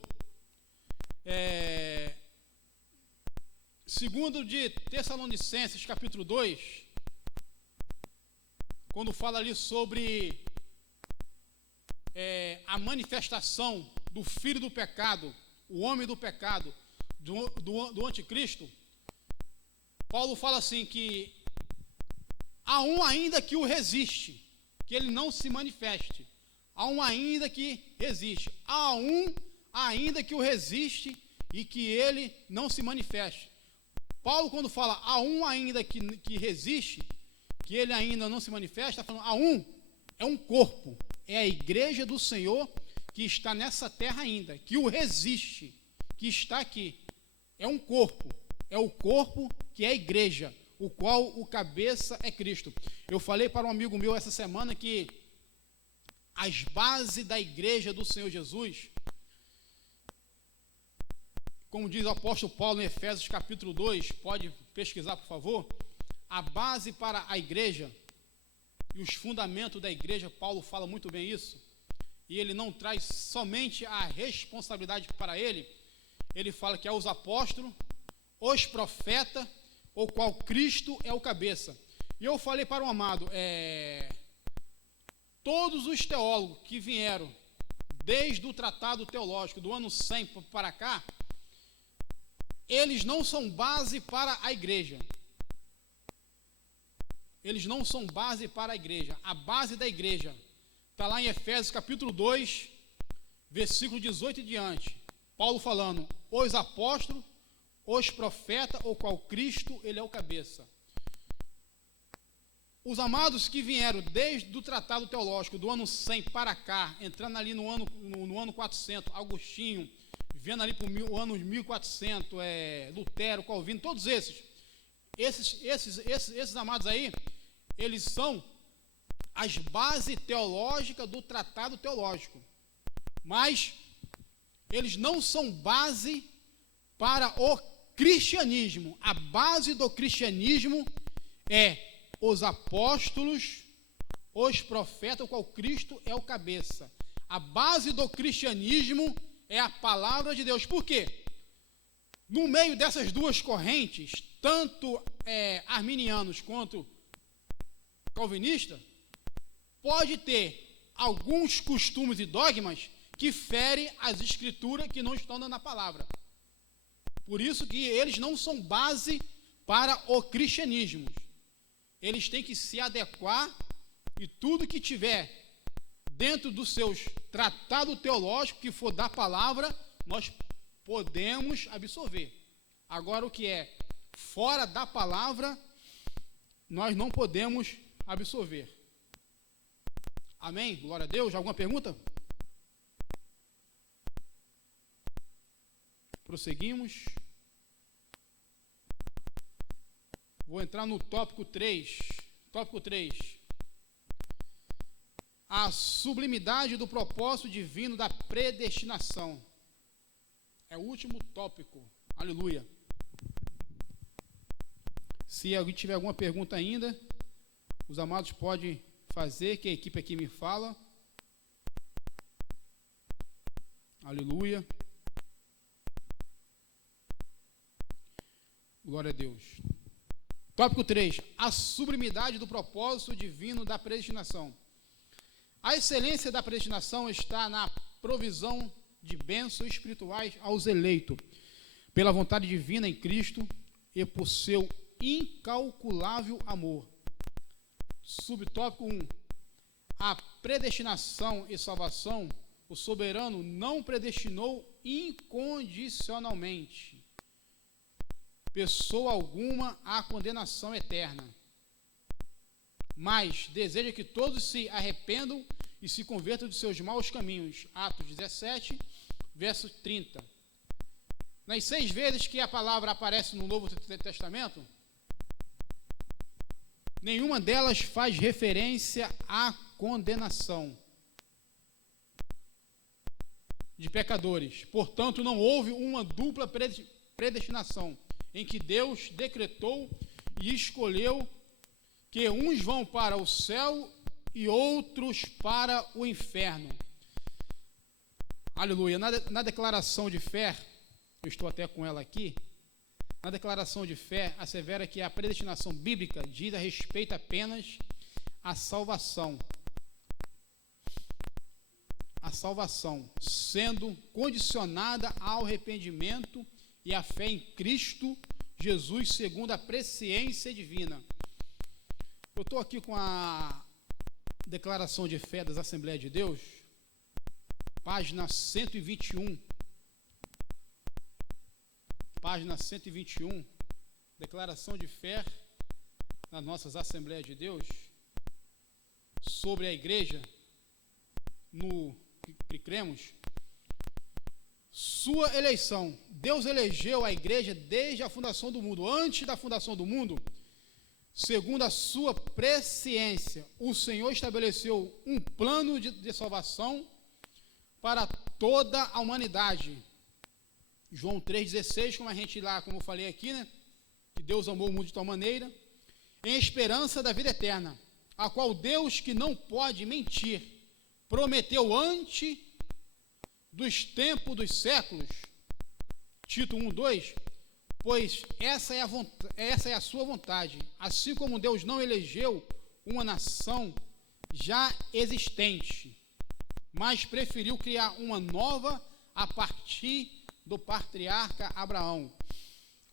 Segundo de Tessalonicenses, capítulo 2, quando fala ali sobre a manifestação do filho do pecado, o homem do pecado, do anticristo, Paulo fala assim que há um ainda que o resiste, que ele não se manifeste. Há um ainda que resiste. Há um ainda que o resiste e que ele não se manifeste. Paulo, quando fala há um ainda que resiste, que ele ainda não se manifesta, está falando há um, é um corpo, é a igreja do Senhor que está nessa terra ainda, que o resiste, que está aqui. É um corpo, é o corpo que é a igreja, o qual o cabeça é Cristo. Eu falei para um amigo meu essa semana que as bases da igreja do Senhor Jesus, como diz o apóstolo Paulo em Efésios capítulo 2, pode pesquisar por favor, a base para a igreja e os fundamentos da igreja, Paulo fala muito bem isso, e ele não traz somente a responsabilidade para ele, ele fala que é os apóstolos, os profetas, o qual Cristo é o cabeça. E eu falei para o amado, todos os teólogos que vieram desde o tratado teológico do ano 100 para cá, eles não são base para a igreja. Eles não são base para a igreja. A base da igreja está lá em Efésios capítulo 2, versículo 18 e diante. Paulo falando, os apóstolos, os profetas, o qual Cristo, ele é o cabeça. Os amados que vieram desde o tratado teológico do ano 100 para cá, entrando ali no ano 400, Agostinho, vendo ali para o ano 1400, Lutero, Calvino, todos esses amados aí, eles são as bases teológicas do tratado teológico, mas eles não são base para o cristianismo. A base do cristianismo é os apóstolos, os profetas, o qual Cristo é o cabeça. A base do cristianismo é a palavra de Deus. Por quê? No meio dessas duas correntes, tanto arminianos quanto calvinistas, pode ter alguns costumes e dogmas que ferem as escrituras que não estão na palavra. Por isso que eles não são base para o cristianismo. Eles têm que se adequar e tudo que tiver dentro dos seus tratados teológicos, que for da palavra, nós podemos absorver. Agora, o que é fora da palavra, nós não podemos absorver. Amém? Glória a Deus. Alguma pergunta? Prosseguimos. Vou entrar no tópico 3. Tópico 3. A sublimidade do propósito divino da predestinação. É o último tópico. Aleluia. Se alguém tiver alguma pergunta ainda, os amados podem fazer, que a equipe aqui me fala. Aleluia. Glória a Deus. Tópico 3. A sublimidade do propósito divino da predestinação. A excelência da predestinação está na provisão de bênçãos espirituais aos eleitos, pela vontade divina em Cristo e por seu incalculável amor. Subtópico 1. A predestinação e salvação, o soberano não predestinou incondicionalmente pessoa alguma à condenação eterna, mas deseja que todos se arrependam e se convertam de seus maus caminhos. Atos 17, verso 30. Nas 6 vezes que a palavra aparece no Novo Testamento, nenhuma delas faz referência à condenação de pecadores. Portanto, não houve uma dupla predestinação, em que Deus decretou e escolheu que uns vão para o céu e outros para o inferno. Aleluia. Na declaração de fé, eu estou até com ela aqui, na declaração de fé, assevera que a predestinação bíblica diz a respeito apenas à salvação. A salvação, sendo condicionada ao arrependimento e à fé em Cristo Jesus, segundo a presciência divina. Eu estou aqui com a declaração de fé das Assembleias de Deus, página 121. Página 121, declaração de fé nas nossas Assembleias de Deus, sobre a igreja, no que cremos. Sua eleição. Deus elegeu a igreja desde a fundação do mundo. Antes da fundação do mundo, segundo a sua presciência, o Senhor estabeleceu um plano de salvação para toda a humanidade. João 3,16, como eu falei aqui, né? Que Deus amou o mundo de tal maneira, em esperança da vida eterna, a qual Deus, que não pode mentir, prometeu antes dos tempos dos séculos. Tito 1:2, pois essa é a sua vontade, assim como Deus não elegeu uma nação já existente, mas preferiu criar uma nova a partir do patriarca Abraão.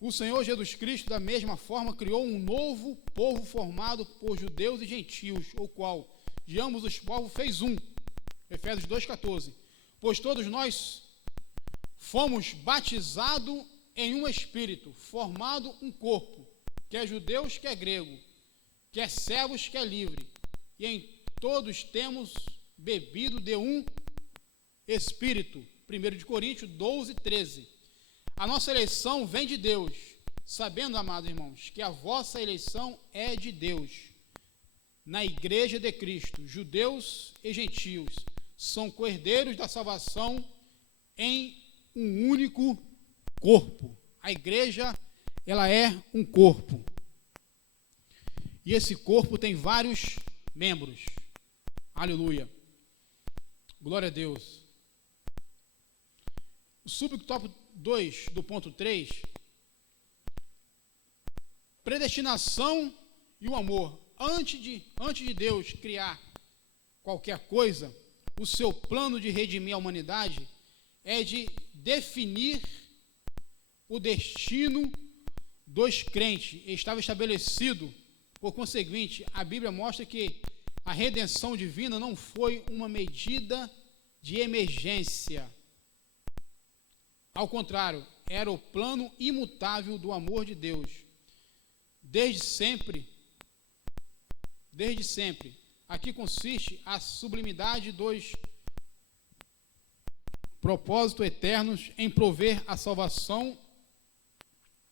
O Senhor Jesus Cristo, da mesma forma, criou um novo povo formado por judeus e gentios, o qual de ambos os povos fez um. Efésios 2,14. Pois todos nós fomos batizados em um espírito, formado um corpo, quer judeus, quer grego, quer servos, quer livre, e em todos temos bebido de um espírito. 1 Coríntios 12:13. A nossa eleição vem de Deus, sabendo, amados irmãos, que a vossa eleição é de Deus. Na igreja de Cristo, judeus e gentios são coerdeiros da salvação em um único corpo. A igreja, ela é um corpo. E esse corpo tem vários membros. Aleluia. Glória a Deus. O subtópico 2 do ponto 3, predestinação e o amor. Antes de Deus criar qualquer coisa, o seu plano de redimir a humanidade é de definir o destino dos crentes. Estava estabelecido, por conseguinte, a Bíblia mostra que a redenção divina não foi uma medida de emergência. Ao contrário, era o plano imutável do amor de Deus. Desde sempre. Aqui consiste a sublimidade dos propósitos eternos em prover a salvação,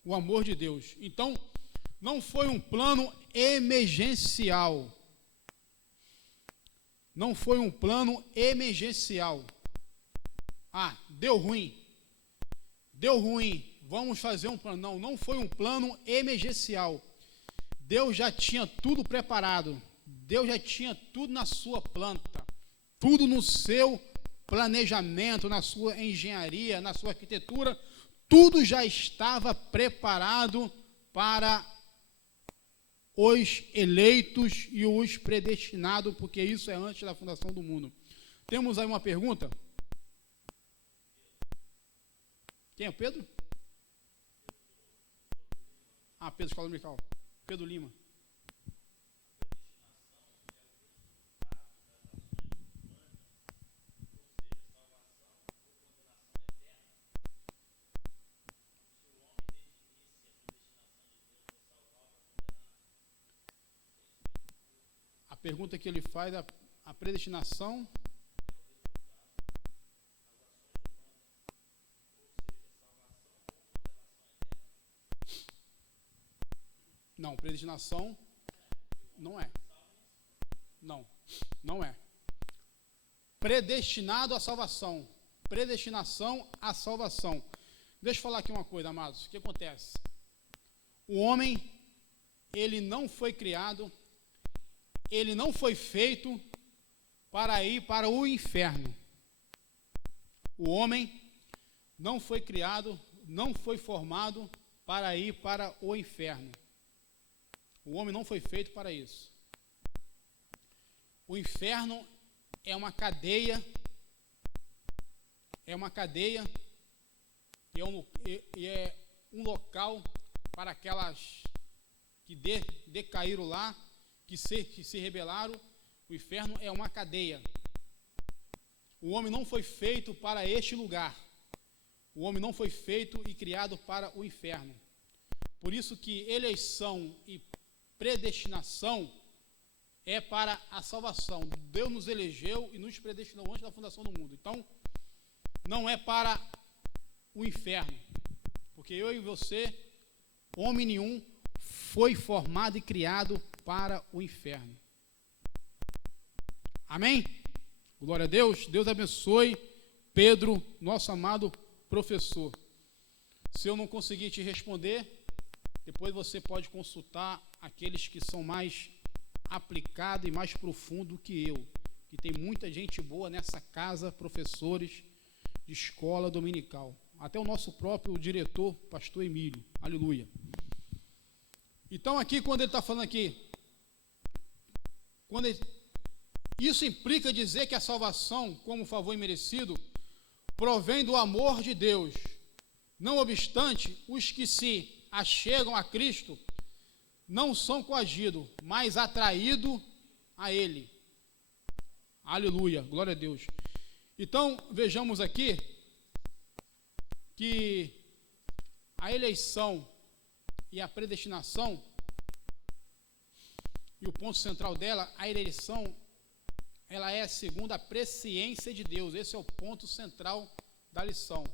o amor de Deus. Então, não foi um plano emergencial. Não foi um plano emergencial. Ah, deu ruim, vamos fazer um plano. Não foi um plano emergencial. Deus já tinha tudo preparado. Deus já tinha tudo na sua planta, tudo no seu planejamento, na sua engenharia, na sua arquitetura, tudo já estava preparado para os eleitos e os predestinados, porque isso é antes da fundação do mundo. Temos aí uma pergunta? Quem é o Pedro? Pedro Escola Dominical. Pedro Lima. A pergunta que ele faz, a predestinação. Não, predestinação não é. Não é. Predestinado à salvação. Predestinação à salvação. Deixa eu falar aqui uma coisa, amados. O que acontece? O homem, ele não foi criado, ele não foi feito para ir para o inferno. O homem não foi criado, não foi formado para ir para o inferno. O homem não foi feito para isso. O inferno é uma cadeia, e é um local para aquelas que decaíram lá, que se rebelaram. O inferno é uma cadeia. O homem não foi feito para este lugar. O homem não foi feito e criado para o inferno. Por isso que eleição e predestinação é para a salvação. Deus nos elegeu e nos predestinou antes da fundação do mundo. Então, não é para o inferno. Porque eu e você, homem nenhum, foi formado e criado para o inferno. Amém? Glória a Deus. Deus abençoe Pedro, nosso amado professor. Se eu não conseguir te responder, depois você pode consultar aqueles que são mais aplicados e mais profundos que eu. Que tem muita gente boa nessa casa, professores de escola dominical. Até o nosso próprio diretor, pastor Emílio. Aleluia. Então aqui, quando ele está falando aqui, isso implica dizer que a salvação, como favor imerecido, provém do amor de Deus. Não obstante, os que se achegam a Cristo não são coagidos, mas atraídos a Ele. Aleluia, glória a Deus. Então, vejamos aqui que a eleição e a predestinação, e o ponto central dela, a eleição, ela é segundo a presciência de Deus. Esse é o ponto central da lição.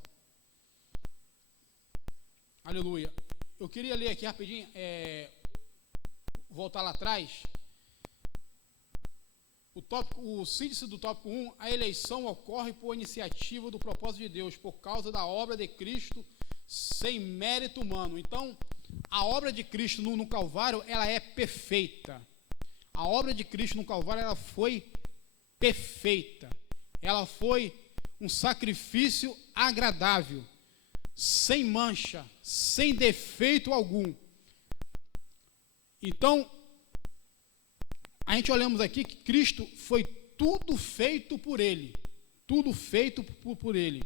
Aleluia. Eu queria ler aqui rapidinho, voltar lá atrás. O síntese do tópico 1, a eleição ocorre por iniciativa do propósito de Deus, por causa da obra de Cristo, sem mérito humano. Então, a obra de Cristo no Calvário, ela é perfeita. A obra de Cristo no Calvário, ela foi perfeita. Ela foi um sacrifício agradável, sem mancha, sem defeito algum. Então, a gente olhamos aqui que Cristo foi tudo feito por Ele. Tudo feito por Ele.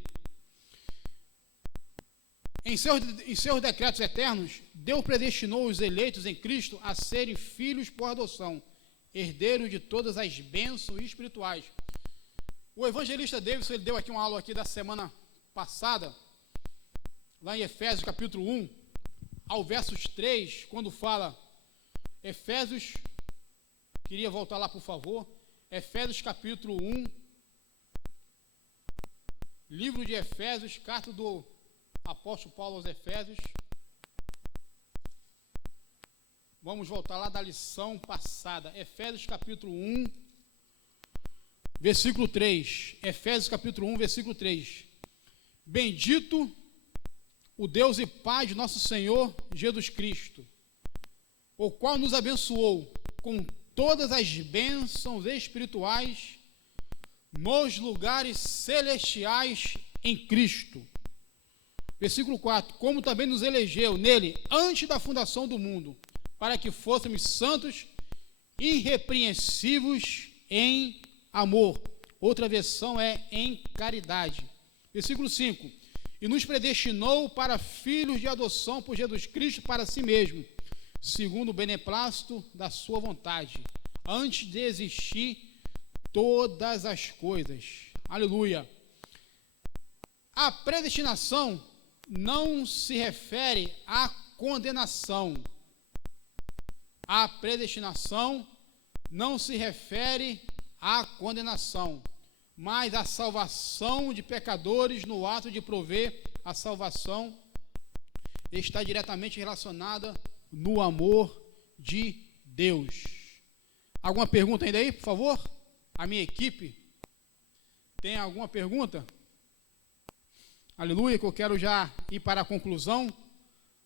Em seus decretos eternos, Deus predestinou os eleitos em Cristo a serem filhos por adoção, herdeiros de todas as bênçãos espirituais. O evangelista Davidson, ele deu aqui uma aula aqui da semana passada, lá em Efésios capítulo 1, ao versos 3, quando fala, Efésios, queria voltar lá por favor, Efésios capítulo 1, livro de Efésios, carta do apóstolo Paulo aos Efésios. Vamos voltar lá da lição passada, Efésios capítulo 1, versículo 3, Efésios capítulo 1, versículo 3, bendito o Deus e Pai de nosso Senhor Jesus Cristo, o qual nos abençoou com todas as bênçãos espirituais nos lugares celestiais em Cristo. Versículo 4, como também nos elegeu nele antes da fundação do mundo, para que fôssemos santos, irrepreensíveis em amor. Outra versão é em caridade. Versículo 5. E nos predestinou para filhos de adoção por Jesus Cristo para si mesmo, segundo o beneplácito da sua vontade, antes de existir todas as coisas. Aleluia. A predestinação não se refere à condenação. A predestinação não se refere à condenação, mas à salvação de pecadores. No ato de prover a salvação está diretamente relacionada no amor de Deus. Alguma pergunta ainda aí, por favor? A minha equipe tem alguma pergunta? Aleluia, que eu quero já ir para a conclusão,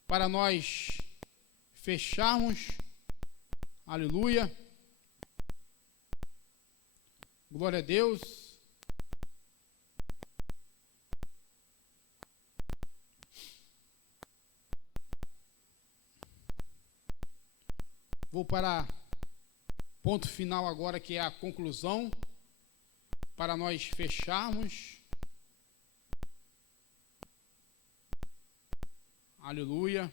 para nós fecharmos. Aleluia. Glória a Deus. Vou para ponto final agora, que é a conclusão, para nós fecharmos. Aleluia.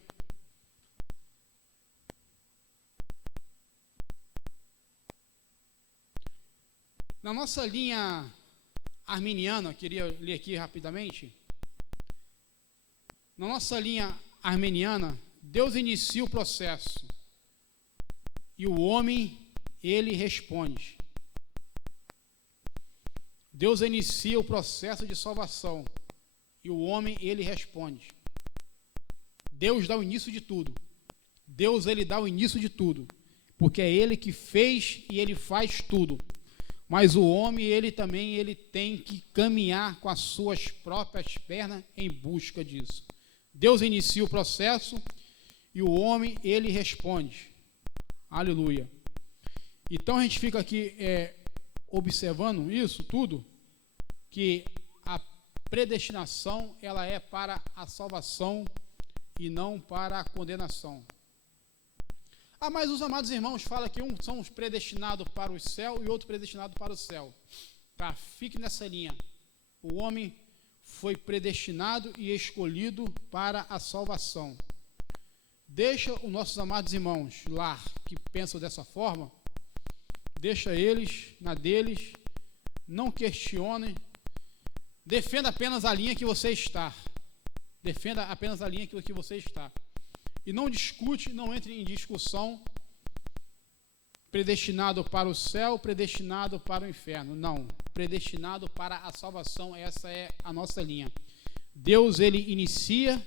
Na nossa linha arminiana, queria ler aqui rapidamente. Na nossa linha arminiana, Deus inicia o processo e o homem, ele responde. Deus inicia o processo de salvação e o homem, ele responde. Deus dá o início de tudo. Deus, ele dá o início de tudo, porque é ele que fez e ele faz tudo. Mas o homem, ele também, ele tem que caminhar com as suas próprias pernas em busca disso. Deus inicia o processo e o homem, ele responde. Aleluia. Então a gente fica aqui observando isso tudo, que a predestinação, ela é para a salvação e não para a condenação. Mas os amados irmãos falam que uns são os predestinados para o céu e outro predestinado para o céu. Tá, fique nessa linha. O homem foi predestinado e escolhido para a salvação. Deixa os nossos amados irmãos lá, que pensam dessa forma, deixa eles na deles, não questionem, defenda apenas a linha que você está. Defenda apenas a linha que você está. E não discute, não entre em discussão, predestinado para o céu, predestinado para o inferno. Não, predestinado para a salvação, essa é a nossa linha. Deus, ele inicia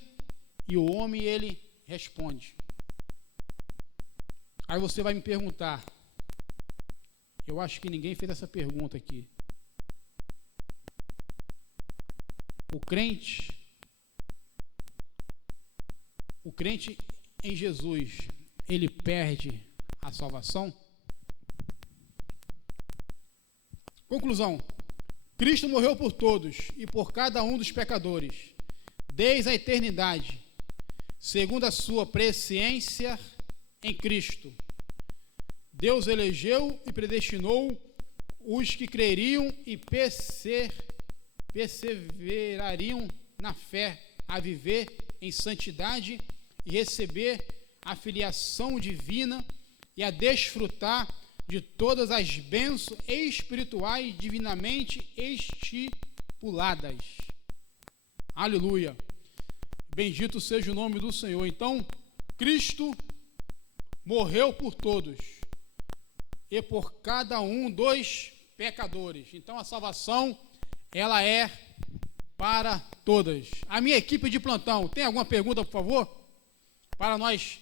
e o homem, ele responde. Aí você vai me perguntar, eu acho que ninguém fez essa pergunta aqui. O crente em Jesus, ele perde a salvação? Conclusão. Cristo morreu por todos e por cada um dos pecadores, desde a eternidade, segundo a sua presciência em Cristo. Deus elegeu e predestinou os que creriam e perseverariam na fé, a viver em santidade e receber a filiação divina e a desfrutar de todas as bênçãos espirituais divinamente estipuladas. Aleluia. Bendito seja o nome do Senhor. Então, Cristo morreu por todos e por cada um dos pecadores. Então, a salvação, ela é para todas. A minha equipe de plantão, tem alguma pergunta, por favor? Para nós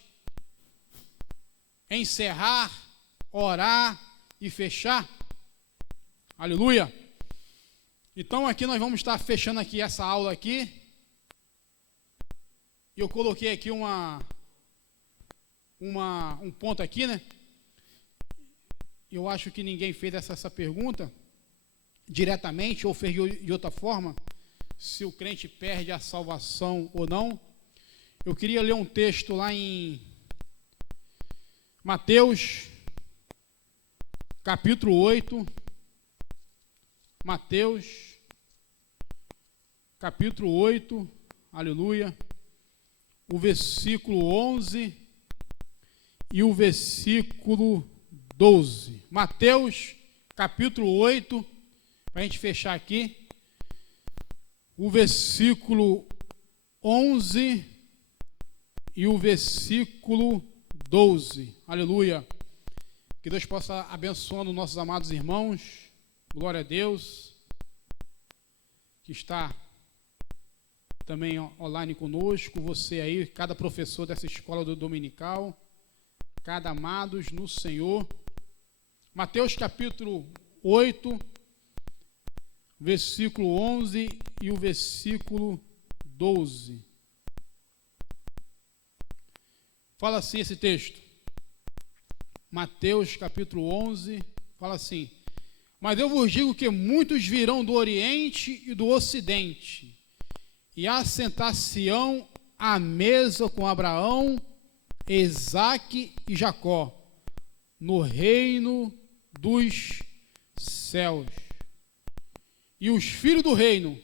encerrar, orar e fechar. Aleluia. Então aqui nós vamos estar fechando aqui essa aula aqui. E eu coloquei aqui um ponto aqui, né? Eu acho que ninguém fez essa pergunta diretamente ou fez de outra forma, se o crente perde a salvação ou não. Eu queria ler um texto lá em Mateus, capítulo 8. Mateus, capítulo 8, aleluia, o versículo 11 e o versículo 12. Mateus, capítulo 8, para a gente fechar aqui, o versículo 11 e o versículo 12. Aleluia. Que Deus possa abençoando nossos amados irmãos. Glória a Deus, que está também online conosco, você aí, cada professor dessa escola do dominical, cada amados no Senhor. Mateus capítulo 8, versículo 11 e o versículo 12. Fala assim esse texto. Mateus capítulo 11, fala assim: mas eu vos digo que muitos virão do Oriente e do Ocidente, e assentar-se-ão à mesa com Abraão, Isaque e Jacó, no reino dos céus. E os filhos do reino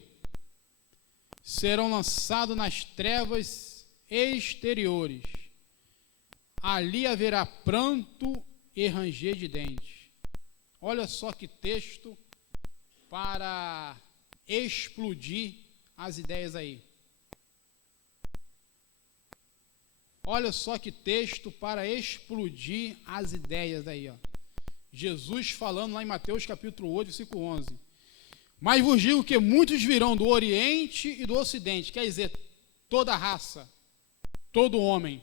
serão lançados nas trevas exteriores. Ali haverá pranto e ranger de dentes. Olha só que texto para explodir as ideias aí. Olha só que texto para explodir as ideias aí, ó. Jesus falando lá em Mateus capítulo 8, versículo 11. Mas vos digo que muitos virão do Oriente e do Ocidente, quer dizer, toda raça, todo homem,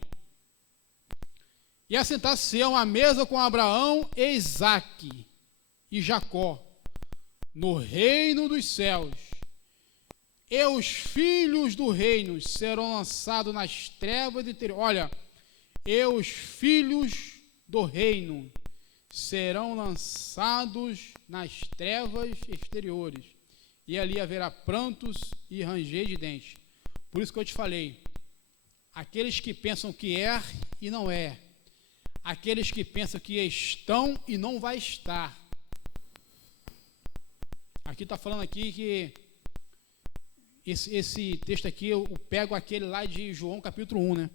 e assentar-se-ão à mesa com Abraão e Isaque e Jacó, no reino dos céus. E os filhos do reino serão lançados nas trevas interiores. Olha, e os filhos do reino serão lançados nas trevas exteriores. E ali haverá prantos e ranger de dentes. Por isso que eu te falei, aqueles que pensam que é e não é, aqueles que pensam que estão e não vai estar. Aqui está falando aqui que esse texto aqui, eu pego aquele lá de João capítulo 1, né?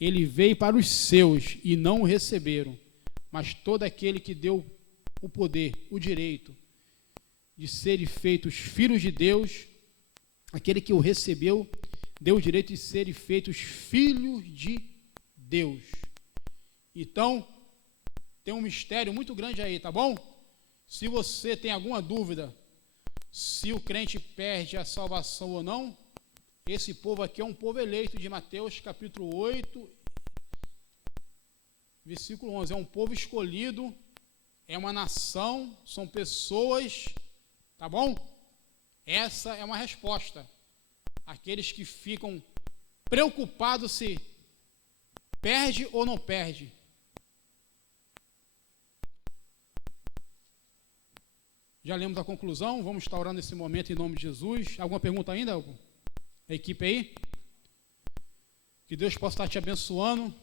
Ele veio para os seus e não o receberam, mas todo aquele que deu o poder, o direito de serem feitos filhos de Deus, aquele que o recebeu, deu o direito de serem feitos filhos de Deus. Então, tem um mistério muito grande aí, tá bom? Se você tem alguma dúvida, se o crente perde a salvação ou não, esse povo aqui é um povo eleito de Mateus capítulo 8, versículo 11. É um povo escolhido, é uma nação, são pessoas, tá bom? Essa é uma resposta. Aqueles que ficam preocupados se perde ou não perde. Já lemos a conclusão, vamos estar orando nesse momento em nome de Jesus. Alguma pergunta ainda, a equipe aí? Que Deus possa estar te abençoando.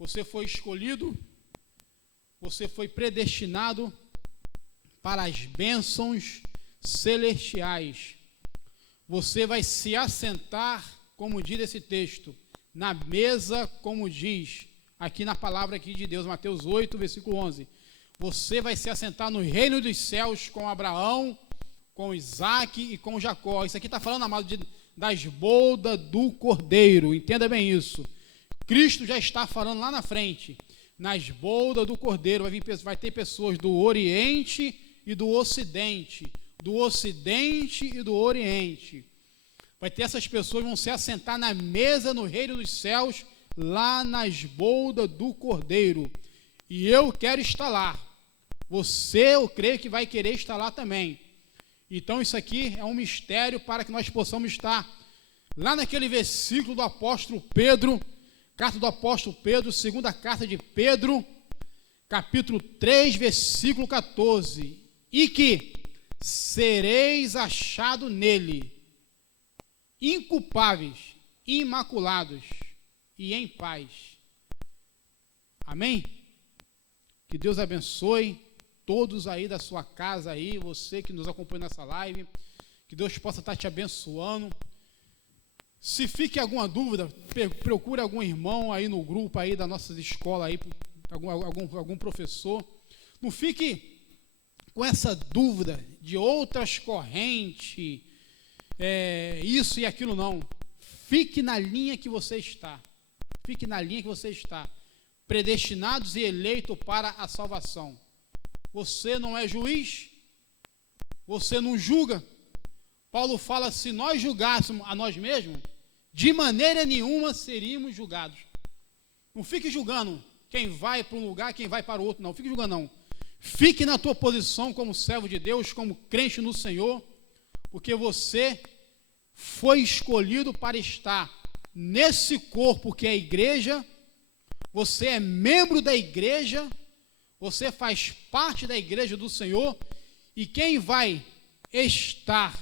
Você foi escolhido, você foi predestinado para as bênçãos celestiais. Você vai se assentar, como diz esse texto, na mesa, como diz aqui na palavra aqui de Deus, Mateus 8, versículo 11. Você vai se assentar no reino dos céus com Abraão, com Isaque e com Jacó. Isso aqui está falando, amado, das bodas do Cordeiro. Entenda bem isso. Cristo já está falando lá na frente. Nas bodas do Cordeiro vai ter pessoas do Oriente e do Ocidente. Do Ocidente e do Oriente. Vai ter essas pessoas que vão se assentar na mesa no reino dos céus, lá nas bodas do Cordeiro. E eu quero estar lá. Você, eu creio que vai querer estar lá também. Então isso aqui é um mistério para que nós possamos estar lá naquele versículo do apóstolo Pedro, carta do apóstolo Pedro, segunda carta de Pedro, capítulo 3, versículo 14. E que sereis achados nele, inculpáveis, imaculados e em paz. Amém? Que Deus abençoe todos aí da sua casa aí, você que nos acompanha nessa live, que Deus possa estar te abençoando. Se fique alguma dúvida, procure algum irmão aí no grupo aí da nossa escola aí, algum professor. Não fique com essa dúvida de outras correntes, isso e aquilo não. Fique na linha que você está. Fique na linha que você está. Predestinados e eleitos para a salvação. Você não é juiz, você não julga. Paulo fala, se nós julgássemos a nós mesmos, de maneira nenhuma seríamos julgados. Não fique julgando quem vai para um lugar, quem vai para o outro, não. Fique julgando, não. Fique na tua posição como servo de Deus, como crente no Senhor, porque você foi escolhido para estar nesse corpo que é a igreja. Você é membro da igreja, você faz parte da igreja do Senhor, e quem vai estar,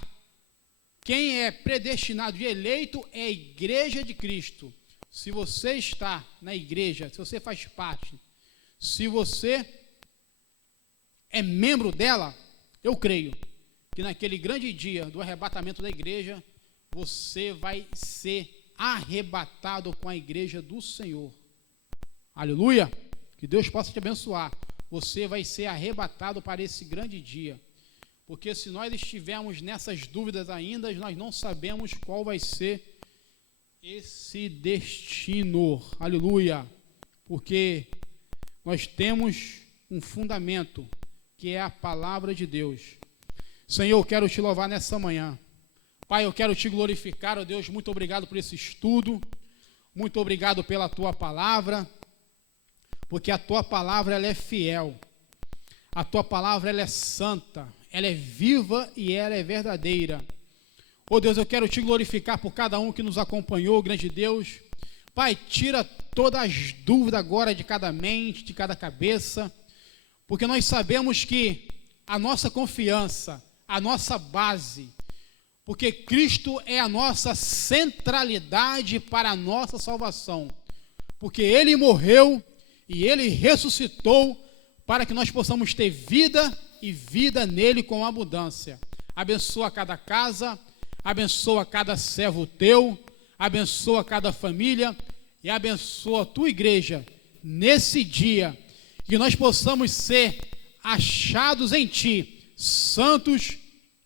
quem é predestinado e eleito é a igreja de Cristo. Se você está na igreja, se você faz parte, se você é membro dela, eu creio que naquele grande dia do arrebatamento da igreja, você vai ser arrebatado com a igreja do Senhor. Aleluia! Que Deus possa te abençoar. Você vai ser arrebatado para esse grande dia. Porque se nós estivermos nessas dúvidas ainda, nós não sabemos qual vai ser esse destino. Aleluia! Porque nós temos um fundamento, que é a palavra de Deus. Senhor, eu quero te louvar nessa manhã. Pai, eu quero te glorificar, ó Deus, muito obrigado por esse estudo, muito obrigado pela tua palavra, porque a tua palavra ela é fiel, a tua palavra ela é santa, ela é viva e ela é verdadeira. Ó Deus, eu quero te glorificar por cada um que nos acompanhou, grande Deus. Pai, tira todas as dúvidas agora de cada mente, de cada cabeça, porque nós sabemos que a nossa confiança, a nossa base, porque Cristo é a nossa centralidade para a nossa salvação, porque Ele morreu e Ele ressuscitou para que nós possamos ter vida e vida nele com abundância. Abençoa cada casa, abençoa cada servo teu, abençoa cada família e abençoa a tua igreja nesse dia, que nós possamos ser achados em ti, santos,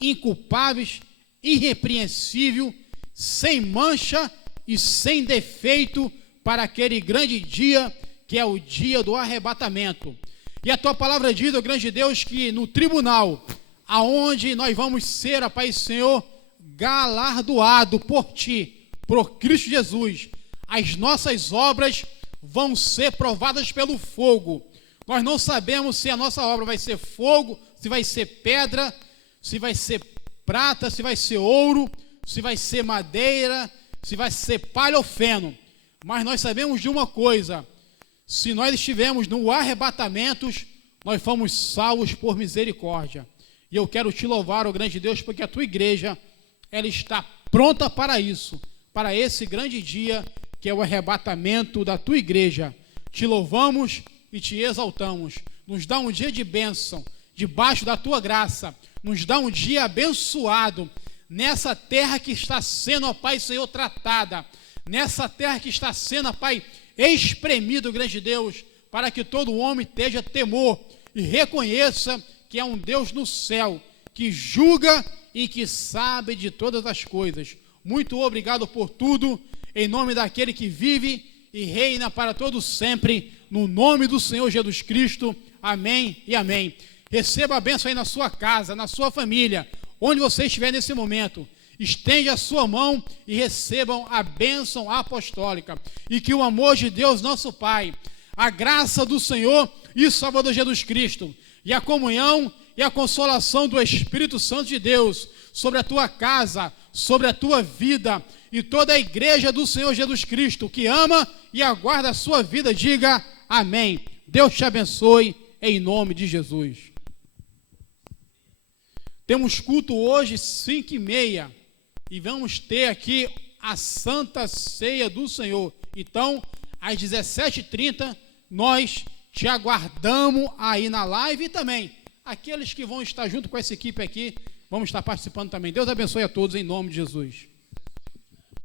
inculpáveis, irrepreensível, sem mancha e sem defeito, para aquele grande dia que é o dia do arrebatamento. E a tua palavra diz, ó grande Deus, que no tribunal, aonde nós vamos ser, ó Pai Senhor, galardoado por ti, por Cristo Jesus, as nossas obras vão ser provadas pelo fogo. Nós não sabemos se a nossa obra vai ser fogo, se vai ser pedra, se vai ser prata, se vai ser ouro, se vai ser madeira, se vai ser palha ou feno. Mas nós sabemos de uma coisa: se nós estivermos no arrebatamento, nós fomos salvos por misericórdia. E eu quero te louvar, ó grande Deus, porque a tua igreja, ela está pronta para isso, para esse grande dia, que é o arrebatamento da tua igreja. Te louvamos e te exaltamos. Nos dá um dia de bênção, debaixo da tua graça. Nos dá um dia abençoado, nessa terra que está sendo, ó Pai Senhor, tratada, nessa terra que está sendo, ó Pai, espremido, grande Deus, para que todo homem tenha temor e reconheça que é um Deus no céu, que julga e que sabe de todas as coisas. Muito obrigado por tudo, em nome daquele que vive e reina para todos sempre, no nome do Senhor Jesus Cristo. Amém e amém. Receba a bênção aí na sua casa, na sua família, onde você estiver nesse momento. Estende a sua mão e recebam a bênção apostólica. E que o amor de Deus, nosso Pai, a graça do Senhor e Salvador Jesus Cristo, e a comunhão e a consolação do Espírito Santo de Deus sobre a tua casa, sobre a tua vida, e toda a igreja do Senhor Jesus Cristo, que ama e aguarda a sua vida, diga amém. Deus te abençoe, em nome de Jesus. Temos culto hoje, 5h30, e vamos ter aqui a Santa Ceia do Senhor. Então, às 17h30, nós te aguardamos aí na live e também aqueles que vão estar junto com essa equipe aqui, vamos estar participando também. Deus abençoe a todos em nome de Jesus.